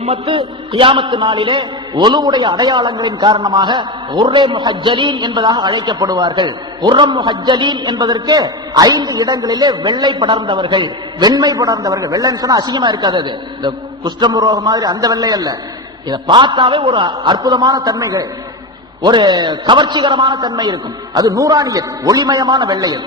உம்மத்து கியாமத்து நாளிலே ஒலுவுடைய அடையாளங்களின் காரணமாக உர்ரே முஹஜ்ஜலீன் என்பதாக அழைக்கப்படுவார்கள். உர்ரம் முஹஜ்ஜலீன் என்பதற்கு 5 இடங்களிலே வெள்ளை படர்ந்தவர்கள், வெண்மை படர்ந்தவர்கள். வெள்ளைன்னு சொன்னா அசிங்கமா இருக்காது, அது இந்த குஷ்டமுரோகம் மாதிரி அந்த வெள்ளை அல்ல. இதை பார்த்தாவே ஒரு அற்புதமான தன்மைகள், ஒரு கவர்ச்சிகரமான தன்மை இருக்கும். அது நூறானியத், ஒளிமயமான வெள்ளையல்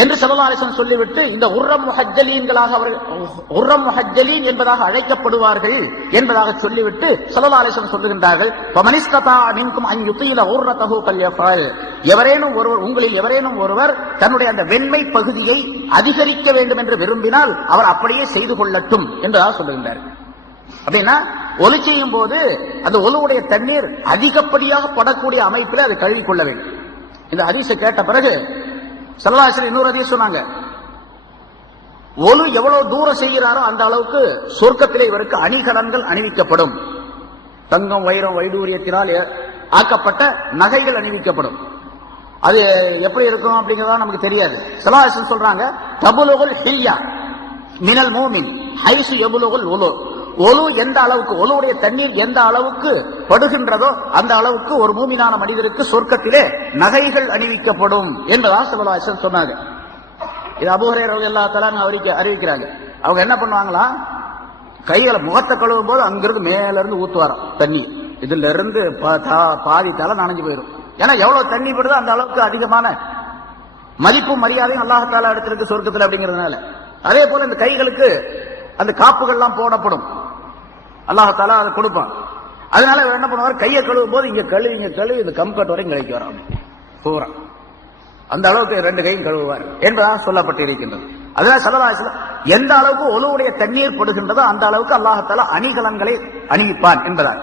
என்று ஸல்லல்லாஹு அலைஹி வஸல்லம் சொல்லிவிட்டு இந்த உர்ரம் முஹஜ்ஜலீன்களாக அவர்கள் உர்ரம் முஹஜ்ஜலீன் என்பதாக அழைக்கப்படுவார்கள் என்பதாக சொல்லிவிட்டு ஸல்லல்லாஹு அலைஹி வஸல்லம் சொல்லுகின்றார்கள், ஃபமனிஸ்ததா மின்கும் அன் யுதீல உர்ரதஹு ஃபல்யஃபல். எவரேனும் ஒருவர், உங்களில் எவரேனும் ஒருவர் தன்னுடைய அந்த வெண்மை பகுதியை அதிகரிக்க வேண்டும் என்று விரும்பினால் அவர் அப்படியே செய்து கொள்ளட்டும் என்பதாக சொல்லுகின்றார்கள். அப்படின்னா ஒலு செய்யும் போது அந்த ஒலுவுடைய தண்ணீர் அதிகப்படியாக படக்கூடிய அமைப்பில் அதை கழுவிக் கொள்ள வேண்டும். இந்த ஹதீஸை கேட்ட பிறகு ஸல்லல்லாஹு அலைஹி வஸல்லம் இன்னொரு ஹதீஸ் சொன்னாங்க, ஒலு எவ்வளவு தூரம் செய்கிறாரோ அந்த அளவுக்கு சொர்க்கத்திலே இவருக்கு அணிகலன்கள் அணிவிக்கப்படும். தங்கம், வைரம், வைடூரியத்தினால் ஆக்கப்பட்ட நகைகள் அணிவிக்கப்படும். அது எப்படி இருக்கும் அப்படிங்கிறதா நமக்கு தெரியாது. ஸல்லல்லாஹு அலைஹி வஸல்லம் சொல்றாங்க, தபுலுகுல் ஹில்யா மினல் மூமின் ஹைசு யபுலுகுல் உலு. ஒலு எந்த அளவுக்கு, ஒலுவுடைய தண்ணீர் எந்த அளவுக்கு படுகின்றதோ அந்த அளவுக்கு ஒரு மூமினான மனிதருக்கு சொர்க்கத்திலே நகைகள் அணிவிக்கப்படும் என்பதாக ஸல்லல்லாஹு அலைஹி வஸல்லம் சொன்னாங்க. இது அபூ ஹுரைரா ரலியல்லாஹு தஆலா அறிவிக்கிறாங்க. அவங்க என்ன பண்ணுவாங்களா, கைகளை முகத்தை கழுவும் போது அங்கிருந்து மேல இருந்து ஊத்துவாராம் தண்ணி. இதுல இருந்து பாதி தலை நனைஞ்சு போயிடும். ஏன்னா எவ்வளவு தண்ணி படுதோ அந்த அளவுக்கு அதிகமான மதிப்பும் மரியாதையும் அல்லாஹ் தஆலா எடுத்திருக்கு சொர்க்கத்தில் அப்படிங்கிறதுனால. அதே போல இந்த கைகளுக்கு அந்த காப்புகள்லாம் போடப்படும், அல்லாஹ் தஆலா அதை கொடுப்பான். அதனால என்ன பண்ணுவார், கையை கழுவும் போது இங்க கழுவி இந்த கம்கட் வரைக்கும் கழிக்க வரான் பூரா, அந்த அளவுக்கு 2 கையும் கழுவுவார் என்பதாக சொல்லப்பட்டு இருக்கின்றது. அதனால ஸல்லல்லாஹு அலைஹி வஸல்லம் எந்த அளவுக்கு ஒலுவுடைய தண்ணீர் படுகின்றதோ அந்த அளவுக்கு அல்லாஹ் தஆலா அணிகலன்களை அணிவிப்பான் என்பதால்.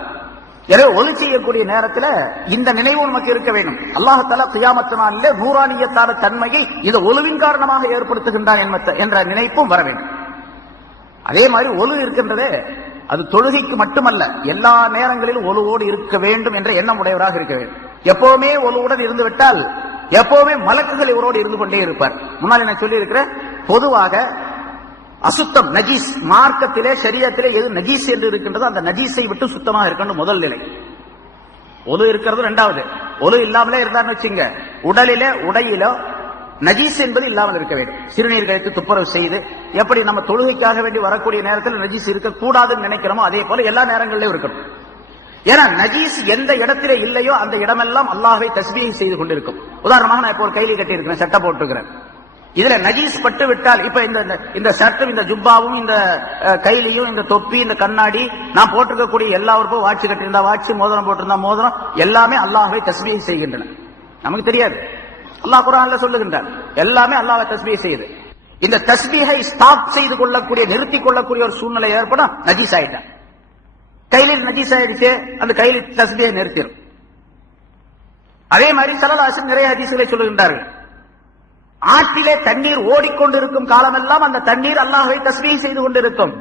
எனவே ஒலு செய்யக்கூடிய நேரத்தில் இந்த நினைவு நமக்கு இருக்க வேண்டும். அல்லாஹ் தஆலா கியாமத் நாளிலே நூறானியத்தான தன்மையை இந்த ஒலுவின் காரணமாக ஏற்படுத்துகின்றான் என்ற நினைப்பும் வர வேண்டும். அதே மாதிரி ஒலு இருக்கின்றதே, அது தொழுகைக்கு மட்டுமல்ல, எல்லா நேரங்களிலும் ஒலுவோடு இருக்க வேண்டும் என்ற எண்ணம் உடையவராக இருக்க வேண்டும். எப்பவுமே ஒலுவுடன் இருந்து விட்டால் எப்பவுமே மலக்குகள் இவரோடு இருந்து கொண்டே இருப்பார். முன்னாடி நான் சொல்லி இருக்கிற, பொதுவாக அசுத்தம் நஜீஸ், மார்க்கத்திலே ஷரியத்திலே எது நஜீஸ் என்று இருக்கின்றதோ அந்த நஜீஸை விட்டு சுத்தமாக இருக்கணும் முதல் நிலை. ஒலு இருக்கிறது ரெண்டாவது. ஒலு இல்லாமலே இருந்தான்னு வச்சுங்க, உடலிலே உடையிலோ நஜீஸ் என்பது இல்லாமல் இருக்க வேண்டும். சிறுநீர் கழித்து துப்புரவு செய்து, எப்படி நம்ம தொழுகைக்காக வேண்டி வரக்கூடிய நேரத்தில் நஜீஸ் இருக்கக்கூடாதுன்னு நினைக்கிறோமோ அதே போல எல்லா நேரங்களிலும் இருக்கணும். ஏன்னா நஜீஸ் எந்த இடத்திலே இல்லையோ அந்த இடமெல்லாம் அல்லாஹ்வை தஸ்பீஹ் செய்து கொண்டிருக்கும். உதாரணமாக நான் இப்போ ஒரு கைலி கட்டி இருக்கிறேன், சட்டை போட்டுக்கிறேன், இதுல நஜீஸ் பட்டு விட்டால், இப்ப இந்த சட்டும் இந்த ஜுப்பாவும் இந்த கைலியும் இந்த தொப்பி இந்த கண்ணாடி நான் போட்டிருக்கக்கூடிய எல்லாருக்கும், வாட்சி கட்டியிருந்தா வாட்சி, மோதிரம் போட்டிருந்தா மோதிரம், எல்லாமே அல்லாஹ்வை தஸ்பீஹ் செய்கின்றன. நமக்கு தெரியாது, அல்லாஹ் குர்ஆன்ல சொல்லுகின்றார், எல்லாமே அல்லாஹ்வை தஸ்பீஹ் செய்யுது. இந்த தஸ்பீஹை ஸ்டாப் செய்து கொள்ளக்கூடிய, நிறுத்திக் கொள்ளக்கூடிய ஒரு சூழ்நிலை ஏற்படும், நஜீஸ் ஆயிட்டான். கையில் நஜீஸ் ஆயிடுச்சு, அந்த கையில் தஸ்பீஹை நிறுத்திடும். அதே மாதிரி ஸல்லல்லாஹு அலைஹி வஸல்லம் நிறைய ஹதீஸ்களை சொல்லுகின்றார்கள், ஆற்றிலே தண்ணீர் ஓடிக்கொண்டிருக்கும் காலமெல்லாம் அந்த தண்ணீர் அல்லாஹ்வை தஸ்பீஹ் செய்து கொண்டிருக்கும்.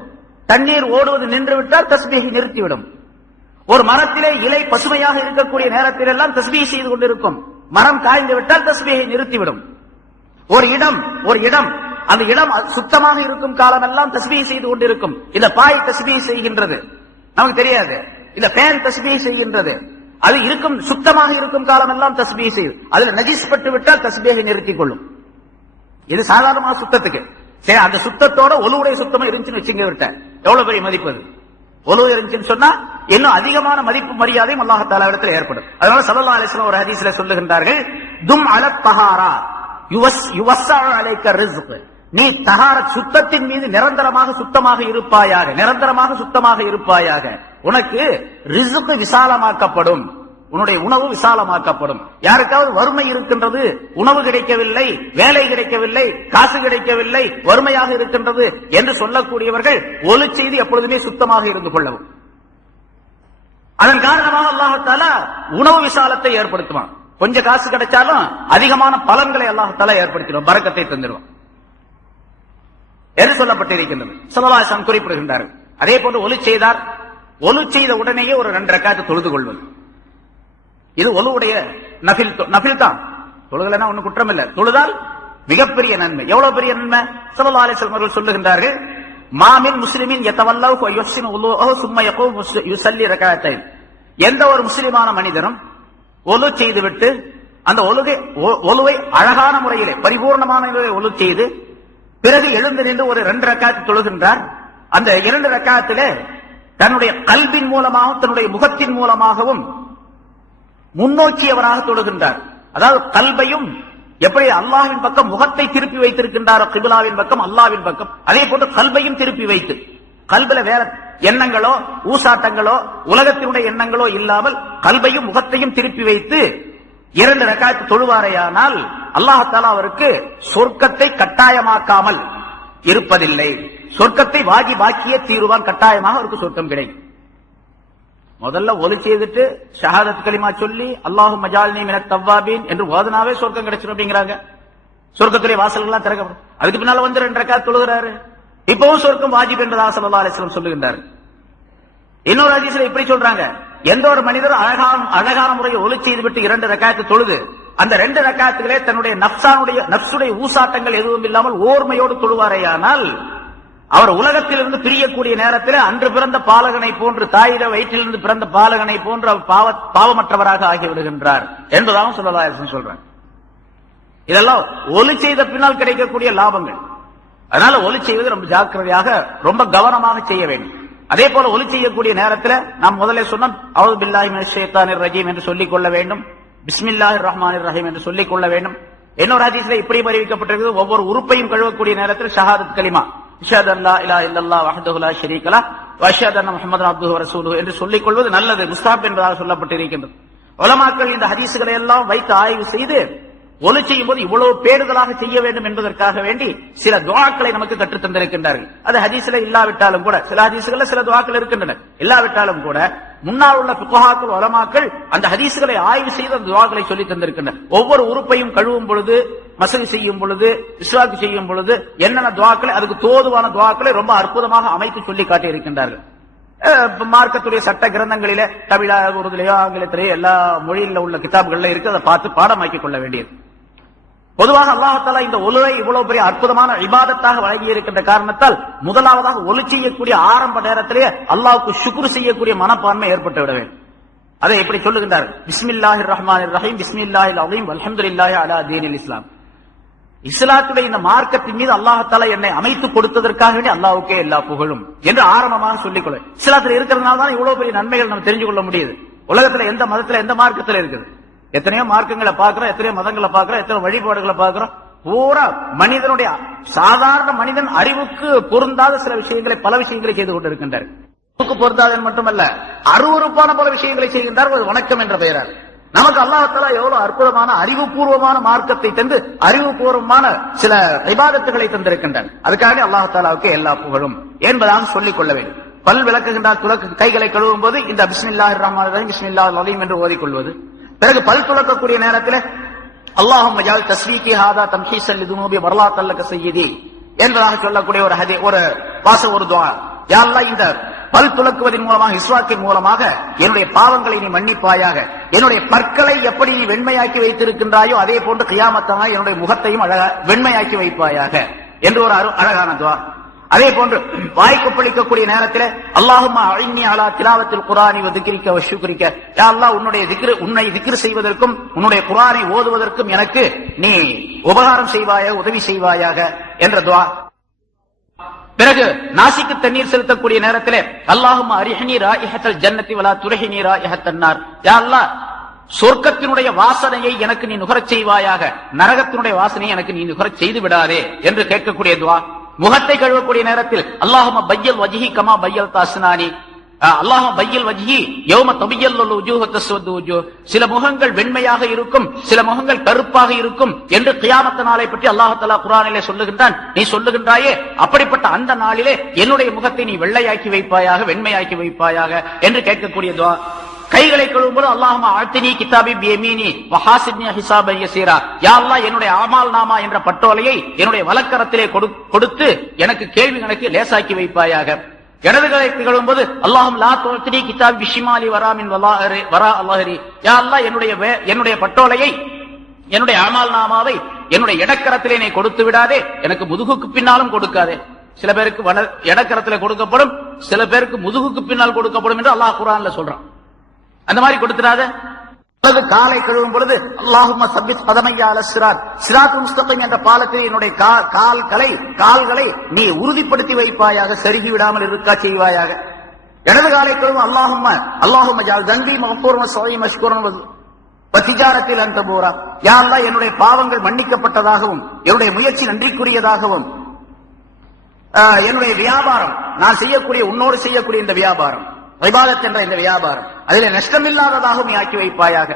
தண்ணீர் ஓடுவது நின்று விட்டால் தஸ்பீஹை நிறுத்திவிடும். ஒரு மரத்திலே இலை பசுமையாக இருக்கக்கூடிய நேரத்தில் எல்லாம் தஸ்பீஹ் செய்து கொண்டிருக்கும். மரம் காய்ந்து விட்டால் தஸ்பீஹை நிறுத்திவிடும். ஒரு இடம் அந்த இடம் சுத்தமாக இருக்கும் காலமெல்லாம் தஸ்பீஹ் செய்து கொண்டிருக்கும். இந்த பாய் தஸ்பீஹ் செய்கின்றது, நமக்கு தெரியாது. இந்த ஃபேன் தஸ்பீஹ் செய்கின்றது. அது இருக்கும், சுத்தமாக இருக்கும் காலமெல்லாம் தஸ்பீஹ் செய்யும். அதுல நஜீஸ் பட்டு விட்டால் தஸ்பீஹை நிறுத்திக் கொள்ளும். இது சாதாரணமான சுத்தத்துக்கு. சரி, அந்த சுத்தத்தோட ஒலுவுடைய சுத்தமா இருந்துச்சுன்னு வச்சுங்க, விட்ட எவ்வளவு பெரிய மதிப்பு அது. ஒலு இருந்துச்சுன்னு சொன்னா இன்னும் அதிகமான மதிப்பு மரியாதையும் அல்லாஹ் தஆலா இடத்தில் ஏற்படும். அதனால ஸல்லல்லாஹு அலைஹி வஸல்லம் ஒரு ஹதீஸ்ல சொல்லுகின்றார்கள், தும் அலத் தஹாரா யுவஸ்ஸஅ அலைக ரிஸ்க். நீ தஹாரத் சுத்தத்தின் மீது நிரந்தரமாக சுத்தமாக இருப்பாயாக, நிரந்தரமாக சுத்தமாக இருப்பாயாக, உனக்கு ரிஸ்க் விசாலமாக்கப்படும், உன்னுடைய உணவு விசாலமாக்கப்படும். யாருக்காவது வறுமை இருக்கின்றது, உணவு கிடைக்கவில்லை, வேலை கிடைக்கவில்லை, காசு கிடைக்கவில்லை, வறுமையாக இருக்கின்றது என்று சொல்லக்கூடியவர்கள் ஒலு செய்து எப்பொழுதுமே சுத்தமாக இருந்து கொள்ளவும். அதன் காரணமாக அல்லாஹ் தஆலா உணவு விசாலத்தை ஏற்படுத்துவான். கொஞ்சம் காசு கிடைச்சாலும் அதிகமான பலன்களை அல்லாஹ் தஆலா ஏற்படுத்திடுவான், பரக்கத்தை தந்துடுவான் என்று சொல்லப்பட்டிருக்கின்றது. ஸல்லல்லாஹு அலைஹி வஸல்லம் குறிப்பிடுகின்றார்கள். அதே போன்று ஒலு செய்தார், ஒலு செய்த உடனேயே ஒரு 2 ரக்காத் தொழுது கொள்வது, இது ஒலுவுடைய நஃபில் தான். தொழுகலைன்னா ஒன்னும் குற்றம் இல்லை, தொழுதால் மிகப்பெரிய நன்மை. எவ்வளவு பெரிய நன்மை ஸல்லல்லாஹு அலைஹி வஸல்லம் அவர்கள் சொல்லுகின்றார்கள், மாமின் முஸ்லிமின் யதவல்லஹு வ யுஹ்சினு உலூஹு சும்ம யகூமு யுஸல்லி ரகஅத்தைன். எந்த ஒரு முஸ்லிமான மனிதனும் ஒலு செய்துவிட்டு அந்த ஒலுவை அழகான முறையிலே பரிபூர்ணமான ஒலு செய்து பிறகு எழுந்து நின்று ஒரு 2 ரக்காத் தொழுகின்றார். அந்த 2 ரக்காத்திலே தன்னுடைய கல்பின் மூலமாகவும் தன்னுடைய முகத்தின் மூலமாகவும் முன்னோக்கியவராக தொழுகின்றார். அதாவது கல்பையும் எப்படி அல்லாஹ்வின் பக்கம் முகத்தை திருப்பி வைத்திருக்கின்றாரோ கிபிலாவின் பக்கம் அல்லாஹ்வின் பக்கம், அதே போன்று கல்பையும் திருப்பி வைத்து கல்பில வேற எண்ணங்களோ ஊசாட்டங்களோ உலகத்தினுடைய எண்ணங்களோ இல்லாமல் கல்பையும் முகத்தையும் திருப்பி வைத்து 2 ரக்காத் தொழுவாரையானால் அல்லாஹ் தஆலா அவருக்கு சொர்க்கத்தை கட்டாயமாக்காமல் இருப்பதில்லை. சொர்க்கத்தை வாஜிபாக்கியே தீருவான், கட்டாயமாக அவருக்கு சொர்க்கம் கிடைக்கும். முதல்ல ஒலி செய்துட்டு ஷஹாதத் கலிமா சொல்லி அல்லாஹும்ம ஜஅல்னி மினத் தவ்வாபீன் என்று ஓதுனாவே சொர்க்கம் கிடைச்சிரும் அப்படிங்கிறாங்க. சொர்க்கத்துடைய வாசல்கள் எல்லாம் திறக்கப்படும். அதுக்கு பின்னால வந்து 2 ரக்காத் தொழுகிறாரு. இப்பவும் சொர்க்கம் வாஜிப் என்றதாக ஸல்லல்லாஹு அலைஹி வஸல்லம் சொல்லுகின்றார். இன்னொரு ஹதீஸ்ல இப்படி சொல்றாங்க, எந்த ஒரு மனிதர் அழகான முறையில் ஒலி செய்துவிட்டு 2 ரக்காத்து தொழுது அந்த 2 ரக்காத்துகளே தன்னுடைய நப்சுடைய ஊசாட்டங்கள் எதுவும் இல்லாமல் ஓர்மையோடு தொழுவாரையானால் அவர் உலகத்திலிருந்து பிரியக்கூடிய நேரத்தில் அன்று பிறந்த பாலகனை போன்று தாயிட வயிற்றிலிருந்து பிறந்த பாலகனை போன்று அவர் பாவமற்றவராக ஆகிவிடுகின்றார் என்பதாகவும் ஸல்லல்லாஹு அலைஹி வஸல்லம் சொல்றாங்க. இதெல்லாம் ஒலி செய்த பின்னால் கிடைக்கக்கூடிய லாபங்கள். அதனால ஒலி செய்வது ரொம்ப ஜாக்கிரதையாக ரொம்ப கவனமாக செய்ய வேண்டும். அதே போல ஒலி செய்யக்கூடிய நேரத்தில் நாம் முதல்ல சொன்னோம் அஊது பில்லாஹி மினஷ் ஷைத்தானிர் ரஜீம் என்று சொல்லிக் கொள்ள வேண்டும், பிஸ்மில்லாஹிர் ரஹ்மானிர் ரஹீம் என்று சொல்லிக் கொள்ள வேண்டும். இன்னொரு ஹதீஸ்ல இப்படி அறிவிக்கப்பட்டிருக்கிறது, ஒவ்வொரு உறுப்பையும் கழுவக்கூடிய நேரத்தில் ஷஹாதத் கலிமா அஷ்ஹது அல்லா இலாஹ இல்லல்லாஹ் வஹ்தஹு லா ஷரீக லஹ் வ அஷ்ஹது அன்ன முஹம்மதன் அப்துஹு வ ரசூலுஹு என்று சொல்லிக் கொள்வது நல்லது, முஸ்தஹப் என்பதாக சொல்லப்பட்டிருக்கின்றது. உலமாக்கள் இந்த ஹதீஸ்களை எல்லாம் வைத்து ஆய்வு செய்து ஒலி செய்யும் போது இவ்வளவு பேடுதலாக செய்ய வேண்டும் என்பதற்காக வேண்டி சில துஆக்களை நமக்கு கற்றுத் தந்திருக்கின்றார்கள். அது ஹதீஸ்ல இல்லாவிட்டாலும் கூட, சில ஹதீஸ்கள்ல சில துஆக்கள் இருக்கின்றன, இல்லாவிட்டாலும் கூட முன்னால் உள்ள ஃபுகஹாக்கள் உலமாக்கள் அந்த ஹதீஸ்களை ஆய்வு செய்து அந்த துஆக்களை சொல்லி தந்திருக்கின்றனர். ஒவ்வொரு உறுப்பையும் கழுவும் பொழுது, மசல் செய்யும் பொழுது, இஸ்வாக்கு செய்யும் பொழுது என்னென்ன துஆக்களை, அதுக்கு தோதுவான துஆக்களை ரொம்ப அற்புதமாக அமைத்து சொல்லி காட்டி இருக்கின்றார்கள். மார்க்கத்துடைய சட்ட கிரந்தங்களிலே தமிழா உருதுலையோ ஆங்கிலத்திலேயோ எல்லா மொழியில உள்ள கிதாபுகள்ல இருக்கு, அதை பார்த்து பாடமாக்கிக் கொள்ள வேண்டியது. பொதுவாக அல்லாஹ் தஆலா இந்த ஒலுவை இவ்வளவு பெரிய அற்புதமான இபாதத்தாக வழங்கி இருக்கின்ற காரணத்தால் முதலாவதாக ஒலி செய்யக்கூடிய ஆரம்ப நேரத்திலே அல்லாஹ்வுக்கு ஷுக்ர் செய்யக்கூடிய மனப்பான்மை ஏற்பட்டு விட வேண்டும். அதை எப்படி சொல்லுகின்றார், பிஸ்மில்லாஹிர் ரஹ்மானிர் ரஹீம் பிஸ்மில்லாஹில் அஸீம் வல்ஹம்துலில்லாஹி அலா தீனில் இஸ்லாம். இஸ்லாத்துடைய இந்த மார்க்கத்தின் மீது அல்லாஹ் தஆலா என்னை அமைத்து கொடுத்ததற்காக வேண்டி அல்லாஹ்வுக்கே எல்லா புகழும் என்று ஆரம்பமாக சொல்லிக்கொள்ள. இஸ்லாத்தில் இருக்கிறதுனால தான் இவ்வளவு பெரிய நன்மைகள் நம்ம தெரிஞ்சு கொள்ள முடியுது. உலகத்துல எந்த மதத்துல எந்த மார்க்கத்துல இருக்குது, எத்தனையோ மார்க்கங்களை பார்க்கிறோம், எத்தனையோ மதங்களை பார்க்கிறோம், எத்தனை வழிபாடுகளை பார்க்கிறோம். பூரா மனிதனுடைய சாதாரண மனிதன் அறிவுக்கு பொருந்தாத சில விஷயங்களை, பல விஷயங்களை செய்து கொண்டிருக்கின்றார். பொருந்தாதன் மட்டுமல்ல, அருவருப்பான பல விஷயங்களை செய்கின்றார்கள் வணக்கம் என்ற பெயரால். நமக்கு அல்லாஹ் தஆலா எவ்வளவு அற்புதமான அறிவுபூர்வமான மார்க்கத்தை தந்து அறிவுபூர்வமான சில இபாதத்துகளை தந்திருக்கின்றார். அதுக்காக அல்லாஹ் தஆலாவுக்கு எல்லா புகழும் என்பதாக சொல்லிக் கொள்ள வேண்டும். பல் விளக்குகின்றார், கைகளை கழுவும் போது இந்த பிஸ்மில்லாஹிர் ரஹ்மானிர் ரஹீம் பிஸ்மில்லாஹில் அஸீம் என்று ஓதிக்கொள்வது. பிறகு பல் துலக்கக்கூடிய நேரத்தில் அல்லாஹும்ம ஜஅல் தஸ்வீகி ஹாதா தம்ஹீஸன் லிதுனூபி வர்லாத்தல் லக சய்யிதி என்பதாக சொல்லக்கூடிய ஒரு ஒரு துஆ. யா அல்லாஹ், இந்த பல் துலக்குவதன் மூலமாக, இஸ்வாக்கின் மூலமாக என்னுடைய பாவங்களை நீ மன்னிப்பாயாக, என்னுடைய பற்களை எப்படி நீ வெண்மையாக்கி வைத்திருக்கின்றாயோ அதே போன்று கியாமத்தாக என்னுடைய முகத்தையும் வெண்மையாக்கி வைப்பாயாக என்று ஒரு அழகான துஆ. அதே போன்று வாய் கொப்பளிக்கக்கூடிய நேரத்தில் அல்லாஹும்ம அஇன்னி அலா திலாவத்தில் குர்ஆனி வ திக்ரிக வ ஷுக்ரிக, யா அல்லாஹ், உன்னை திக்ர் செய்வதற்கும் உன்னுடைய குர்ஆனை ஓதுவதற்கும் எனக்கு நீ உபகாரம் செய்வாயாக, உதவி செய்வாயாக என்ற துஆ. பிறகு நாசிக்கு தண்ணீர் செலுத்தக்கூடிய நேரத்தில் அல்லாஹும்ம அரிஹ்னி ராயிஹத்தல் ஜன்னதி வலா துர்ஹினி ராயிஹத்தன் நார், யா அல்லாஹ், சொர்க்கத்தினுடைய வாசனையை எனக்கு நீ நுகரச் செய்வாயாக, நரகத்தினுடைய வாசனையை எனக்கு நீ நுகரச் செய்து விடாதே என்று கேட்கக்கூடிய துஆ. முகத்தை கழுவக்கூடிய நேரத்தில் அல்லாஹும்ம பய்யில் வஜ்ஹி கமா பய்யல் தஸ்னானி, அல்லாஹும்ம பய்யில் வஜ்ஹி யௌம தபியல்லு வஜூஹு வ தஸ்வது வஜூஹ், சில முகங்கள் வெண்மையாக இருக்கும், சில முகங்கள் கருப்பாக இருக்கும் என்று கியாமத் நாளை பற்றி அல்லாஹ் தஆலா குர்ஆனிலே சொல்லுகின்றான். நீ சொல்லுகின்றாயே, அப்படிப்பட்ட அந்த நாளிலே என்னுடைய முகத்தை நீ வெள்ளையாக்கி வைப்பாயாக, வெண்மையாக்கி வைப்பாயாக என்று கேட்கக்கூடிய துஆ. கைகளை கழுவும்போது அல்லாஹும்ம ஆத்தினி கிதாபி பியமீனி வ ஹாசிப்னி ஹிசாபன் யஸீரா, யா அல்லாஹ், என்னுடைய அமால் நாமா என்ற பட்டோலையை என்னுடைய வலக்கரத்திலே கொடுத்து எனக்கு கேள்வி கணக்கு லேசாக்கி வைப்பாயாக. இடது கையை கழுவும்போது அல்லாஹும் லா துஅத்தினி கிதாபி பிஷிமாலி வராமின் வரா அல்லாஹரி, யா அல்லாஹ், என்னுடைய பட்டோலையை, என்னுடைய அமால் நாமாவை என்னுடைய இடக்கரத்திலே நீ கொடுத்து விடாதே, எனக்கு முதுகுக்கு பின்னாலும் கொடுக்காதே. சில பேருக்கு இடக்கரத்துல கொடுக்கப்படும், சில பேருக்கு முதுகுக்கு பின்னால் கொடுக்கப்படும் என்று அல்லாஹ் குர்ஆன்ல சொல்றான். அந்த மாதிரி கொடுத்துடாத. காலை கழுவும் பொழுது அல்லாஹும்ம சப்பித் கதமைய அலா ஸிராத், ஸிராத்துல் முஸ்தகீம் என்ற பாலத்தில் என்னுடைய கால்களை நீ உறுதிப்படுத்தி வைப்பாயாக, சருகி விடாமல் இருக்கா செய்வாயாக. இடது காலை கழுவும் அல்லாஹும்ம ஜஅல் தன்பி மஃபூரன் வஸஈ மஷ்கூரன் வதிஜாரத்தில் அன்த பூரா, யா அல்லாஹ் என்னுடைய பாவங்கள் மன்னிக்கப்பட்டதாகவும் என்னுடைய முயற்சி நன்றிக்குரியதாகவும் என்னுடைய வியாபாரம், நான் செய்யக்கூடிய உன்னோடு செய்யக்கூடிய இந்த வியாபாரம், இபாதத் என்ற இந்த வியாபாரம் அதிலே நஷ்டமில்லாததாகவும் ஆக்கி வைப்பாயாக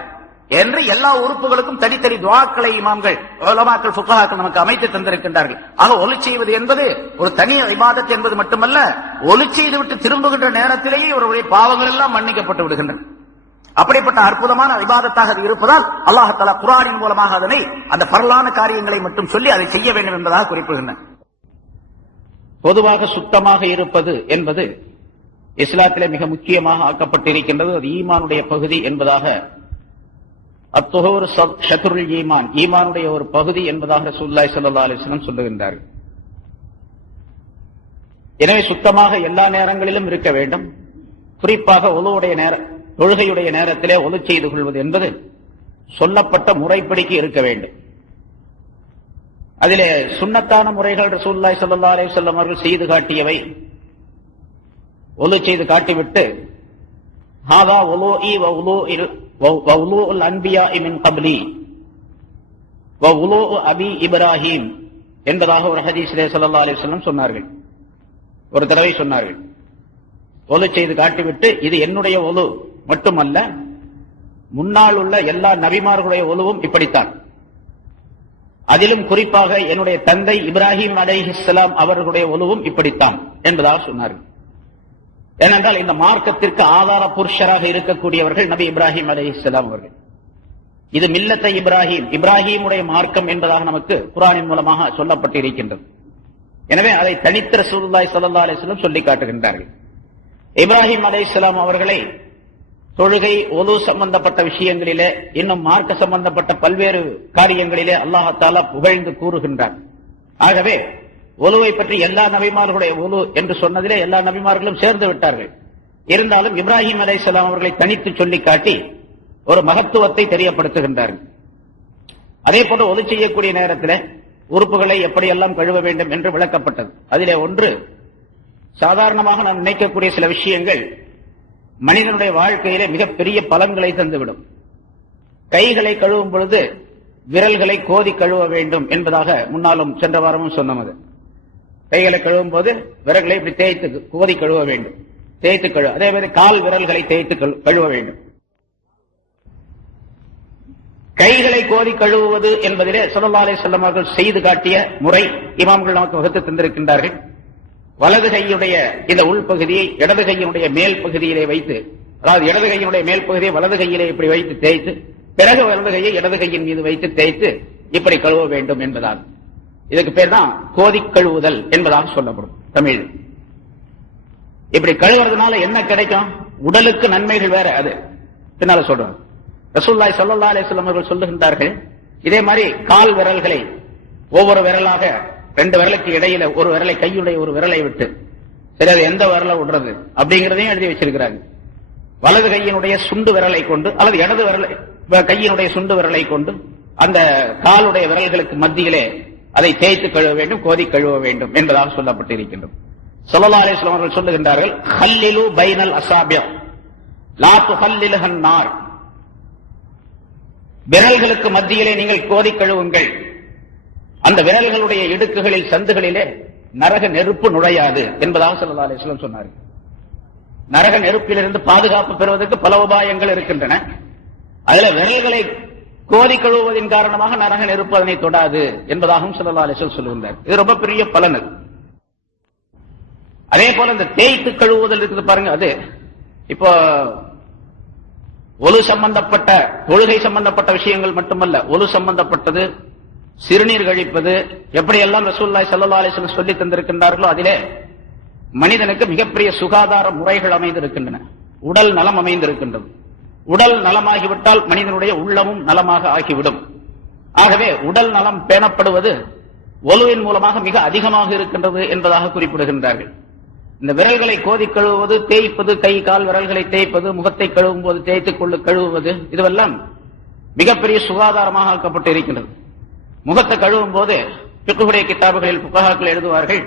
என்று எல்லா உறுப்புகளுக்கும் தனித்தனி துஆக்களை இமாம்கள், உலமாக்கள், ஃபுகஹாக்கள் நமக்கு அமைத்து தந்திருக்கின்றார்கள். ஆக ஒலி செய்வது என்பது ஒரு தனி இபாதத் என்பது மட்டுமல்ல, ஒலி செய்து விட்டு திரும்புகின்ற நேரத்திலேயே இவருடைய பாவங்கள் எல்லாம் மன்னிக்கப்பட்டு விடுகின்றன. அப்படிப்பட்ட அற்புதமான இபாதத்தாக அது இருப்பதால் அல்லாஹ் தஆலா குர்ஆனின் மூலமாக அதனை அந்த பரலான காரியங்களை மட்டும் சொல்லி அதை செய்ய வேண்டும் என்பதாக குறிப்பிடுகின்றன. பொதுவாக சுத்தமாக இருப்பது என்பது இஸ்லாத்திலே மிக முக்கியமாக ஆக்கப்பட்டிருக்கின்றது. அது ஈமானுடைய பகுதி என்பதாக, அத்துஹூர் ஷத்ருல் ஈமான், ஈமானுடைய ஒரு பகுதி என்பதாக ரசூலுல்லாஹி ஸல்லல்லாஹு அலைஹி வஸல்லம் சொல்லுகின்றார்கள். எனவே சுத்தமாக எல்லா நேரங்களிலும் இருக்க வேண்டும். குறிப்பாக தொழுகையுடைய நேரத்திலே ஒலு செய்து கொள்வது என்பது சொல்லப்பட்ட முறைப்படிக்கு இருக்க வேண்டும். அதிலே சுன்னத்தான முறைகள் ரசூலுல்லாஹி ஸல்லல்லாஹு அலைஹி வஸல்லம் அவர்கள் செய்து காட்டியவை, ஒலு செய்து காட்டிவிட்டு ஹாதா உலூஇ வ உலூஉல் அன்பியாஇ மின் கப்லி வ உலூஉ அபி இப்ராஹிம் என்பதாக ஒரு ஹதீஸிலே ஸல்லல்லாஹு அலைஹி வஸல்லம் சொன்னார்கள். ஒரு தடவை சொன்னார்கள், ஒலு செய்து காட்டிவிட்டு இது என்னுடைய ஒலு மட்டுமல்ல, முன்னால் உள்ள எல்லா நபிமார்களுடைய ஒலுவும் இப்படித்தான், அதிலும் குறிப்பாக என்னுடைய தந்தை இப்ராஹிம் அலைஹிஸ்ஸலாம் அவர்களுடைய ஒலுவும் இப்படித்தான் என்பதாக சொன்னார்கள். ஏனென்றால் இந்த மார்க்கத்திற்கு ஆதார புருஷராக இருக்கக்கூடியவர்கள் நபி இப்ராஹிம் அலைஹிஸ்ஸலாம் அவர்கள். இது மில்லத்தை இப்ராஹிமுடைய மார்க்கம் என்பதாக நமக்கு குர்ஆனின் மூலமாக சொல்லப்பட்டிருக்கின்றது. எனவே அதை தனித்த ரசூலுல்லாஹி ஸல்லல்லாஹு அலைஹி வஸல்லம் சொல்லி காட்டுகின்றார்கள். இப்ராஹிம் அலைஹிஸ்ஸலாம் அவர்களை தொழுகை, ஒலு சம்பந்தப்பட்ட விஷயங்களிலே, இன்னும் மார்க்க சம்பந்தப்பட்ட பல்வேறு காரியங்களிலே அல்லாஹ் தஆலா புகழ்ந்து கூறுகின்றார். ஆகவே ஒலுவை பற்றி எல்லா நபிமார்களுடைய ஒலு என்று சொன்னதிலே எல்லா நபிமார்களும் சேர்ந்து விட்டார்கள். இருந்தாலும் இப்ராஹிம் அலைஹிஸ்ஸலாம் அவர்களை தனித்து சொல்லி காட்டி ஒரு மகத்துவத்தை தெரியப்படுத்துகின்றார்கள். அதே போன்று ஒலு செய்யக்கூடிய நேரத்தில் உறுப்புகளை எப்படியெல்லாம் கழுவ வேண்டும் என்று விளக்கப்பட்டது. அதிலே ஒன்று, சாதாரணமாக நாம் நினைக்கக்கூடிய சில விஷயங்கள் மனிதனுடைய வாழ்க்கையிலே மிகப்பெரிய பலன்களை தந்துவிடும். கைகளை கழுவும் பொழுது விரல்களை கோதி கழுவ வேண்டும் என்பதாக முன்னாலும் சென்ற வாரமும் சொன்னது. கைகளை கழுவும் போது விரல்களை இப்படி தேய்த்து கோதி கழுவ வேண்டும், தேய்த்து கழுவ. அதே மாதிரி கால் விரல்களை தேய்த்து கழுவ வேண்டும். கைகளை கோதி கழுவுவது என்பதிலே ஸல்லல்லாஹு அலைஹி வஸல்லம் அவர்கள் செய்து காட்டிய முறை இமாம்கள் நமக்கு வகுத்து தந்திருக்கின்றார்கள். வலது கையுடைய இந்த உள்பகுதியை இடது கையினுடைய மேல் பகுதியிலே வைத்து, அதாவது இடது கையினுடைய மேல் பகுதியை வலது கையிலே இப்படி வைத்து தேய்த்து, பிறகு வலது கையை இடது கையின் மீது வைத்து தேய்த்து இப்படி கழுவ வேண்டும் என்பதால் இதுக்கு பேர் தான் கோதி கழுவுதல் என்பதாக சொல்லப்படும் தமிழ். இப்படி கழுவுறதுனால என்ன கிடைக்கும்? உடலுக்கு நன்மைகள் வேற, அது பின்னால சொல்றோம். ரசூலுல்லாஹி ஸல்லல்லாஹு அலைஹி வஸல்லம் அவர்கள் சொல்லுகின்றார்கள், இதே மாதிரி கால் விரல்களை ஒவ்வொரு விரலாக, ரெண்டு விரலுக்கு இடையில ஒரு விரலை, கையுடைய ஒரு விரலை விட்டு, சரி அது எந்த விரலை விடுறது அப்படிங்கிறதையும் எழுதி வச்சிருக்கிறாங்க. வலது கையினுடைய சுண்டு விரலை கொண்டு அல்லது இடது கையினுடைய சுண்டு விரலை கொண்டு அந்த காலுடைய விரல்களுக்கு மத்தியிலே அதை தேய்த்து கழுவ வேண்டும், கோதி கழுவ வேண்டும் என்பதாக சொல்லப்பட்டிருக்கின்றது. ஸல்லல்லாஹு அலைஹி வஸல்லம் அவர்கள் சொல்லுகின்றார்கள், ஹல்லிலு பைனல் அஸாபி' லா துஹல்லிலுஹன் நார், விரல்களுக்கு மத்தியிலே நீங்கள் கோதி கழுவுங்கள், அந்த விரல்களுடைய இடுக்குகளில் சந்துகளிலே நரக நெருப்பு நுழையாது என்பதாக ஸல்லல்லாஹு அலைஹி வஸல்லம் சொன்னார்கள். நரக நெருப்பிலிருந்து பாதுகாப்பு பெறுவதற்கு பல உபாயங்கள் இருக்கின்றன. அதுல விரல்களை கோதி கழுவுவதன் காரணமாக நரக நெருப்பு அதனை தொடாது என்பதாகவும் ஸல்லல்லாஹு அலைஹி வஸல்லம் சொல்லுகின்றார். இது ரொம்ப பெரிய பலன். அதே போல இந்த தேய்த்து கழுவுதல் இருக்குது பாருங்க, அது இப்போ ஒலு சம்பந்தப்பட்ட, தொழுகை சம்பந்தப்பட்ட விஷயங்கள் மட்டுமல்ல, ஒலு சம்பந்தப்பட்டது, சிறுநீர் கழிப்பது, எப்படியெல்லாம் ரசூலுல்லாஹி ஸல்லல்லாஹு அலைஹி வஸல்லம் சொல்லி தந்திருக்கின்றார்களோ அதிலே மனிதனுக்கு மிகப்பெரிய சுகாதார முறைகள் அமைந்திருக்கின்றன. உடல் நலம் அமைந்திருக்கின்றது. உடல் நலமாகிவிட்டால் மனிதனுடைய உள்ளமும் நலமாக ஆகிவிடும். ஆகவே உடல் நலம் பேணப்படுவது ஒலுவின் மூலமாக மிக அதிகமாக இருக்கின்றது என்பதாக குறிப்பிடுகின்றார்கள். இந்த விரல்களை கோதி கழுவுவது, தேய்ப்பது, கை கால் விரல்களை தேய்ப்பது, முகத்தை கழுவும் போது தேய்த்துக் கொண்டு கழுவுவது, இதுவெல்லாம் மிகப்பெரிய சுகாதாரமாக ஆக்கப்பட்டு இருக்கின்றது. முகத்தை கழுவும் போது பிக்குடைய கிதாபுகளில் புகாக்கள் எழுதுவார்கள்,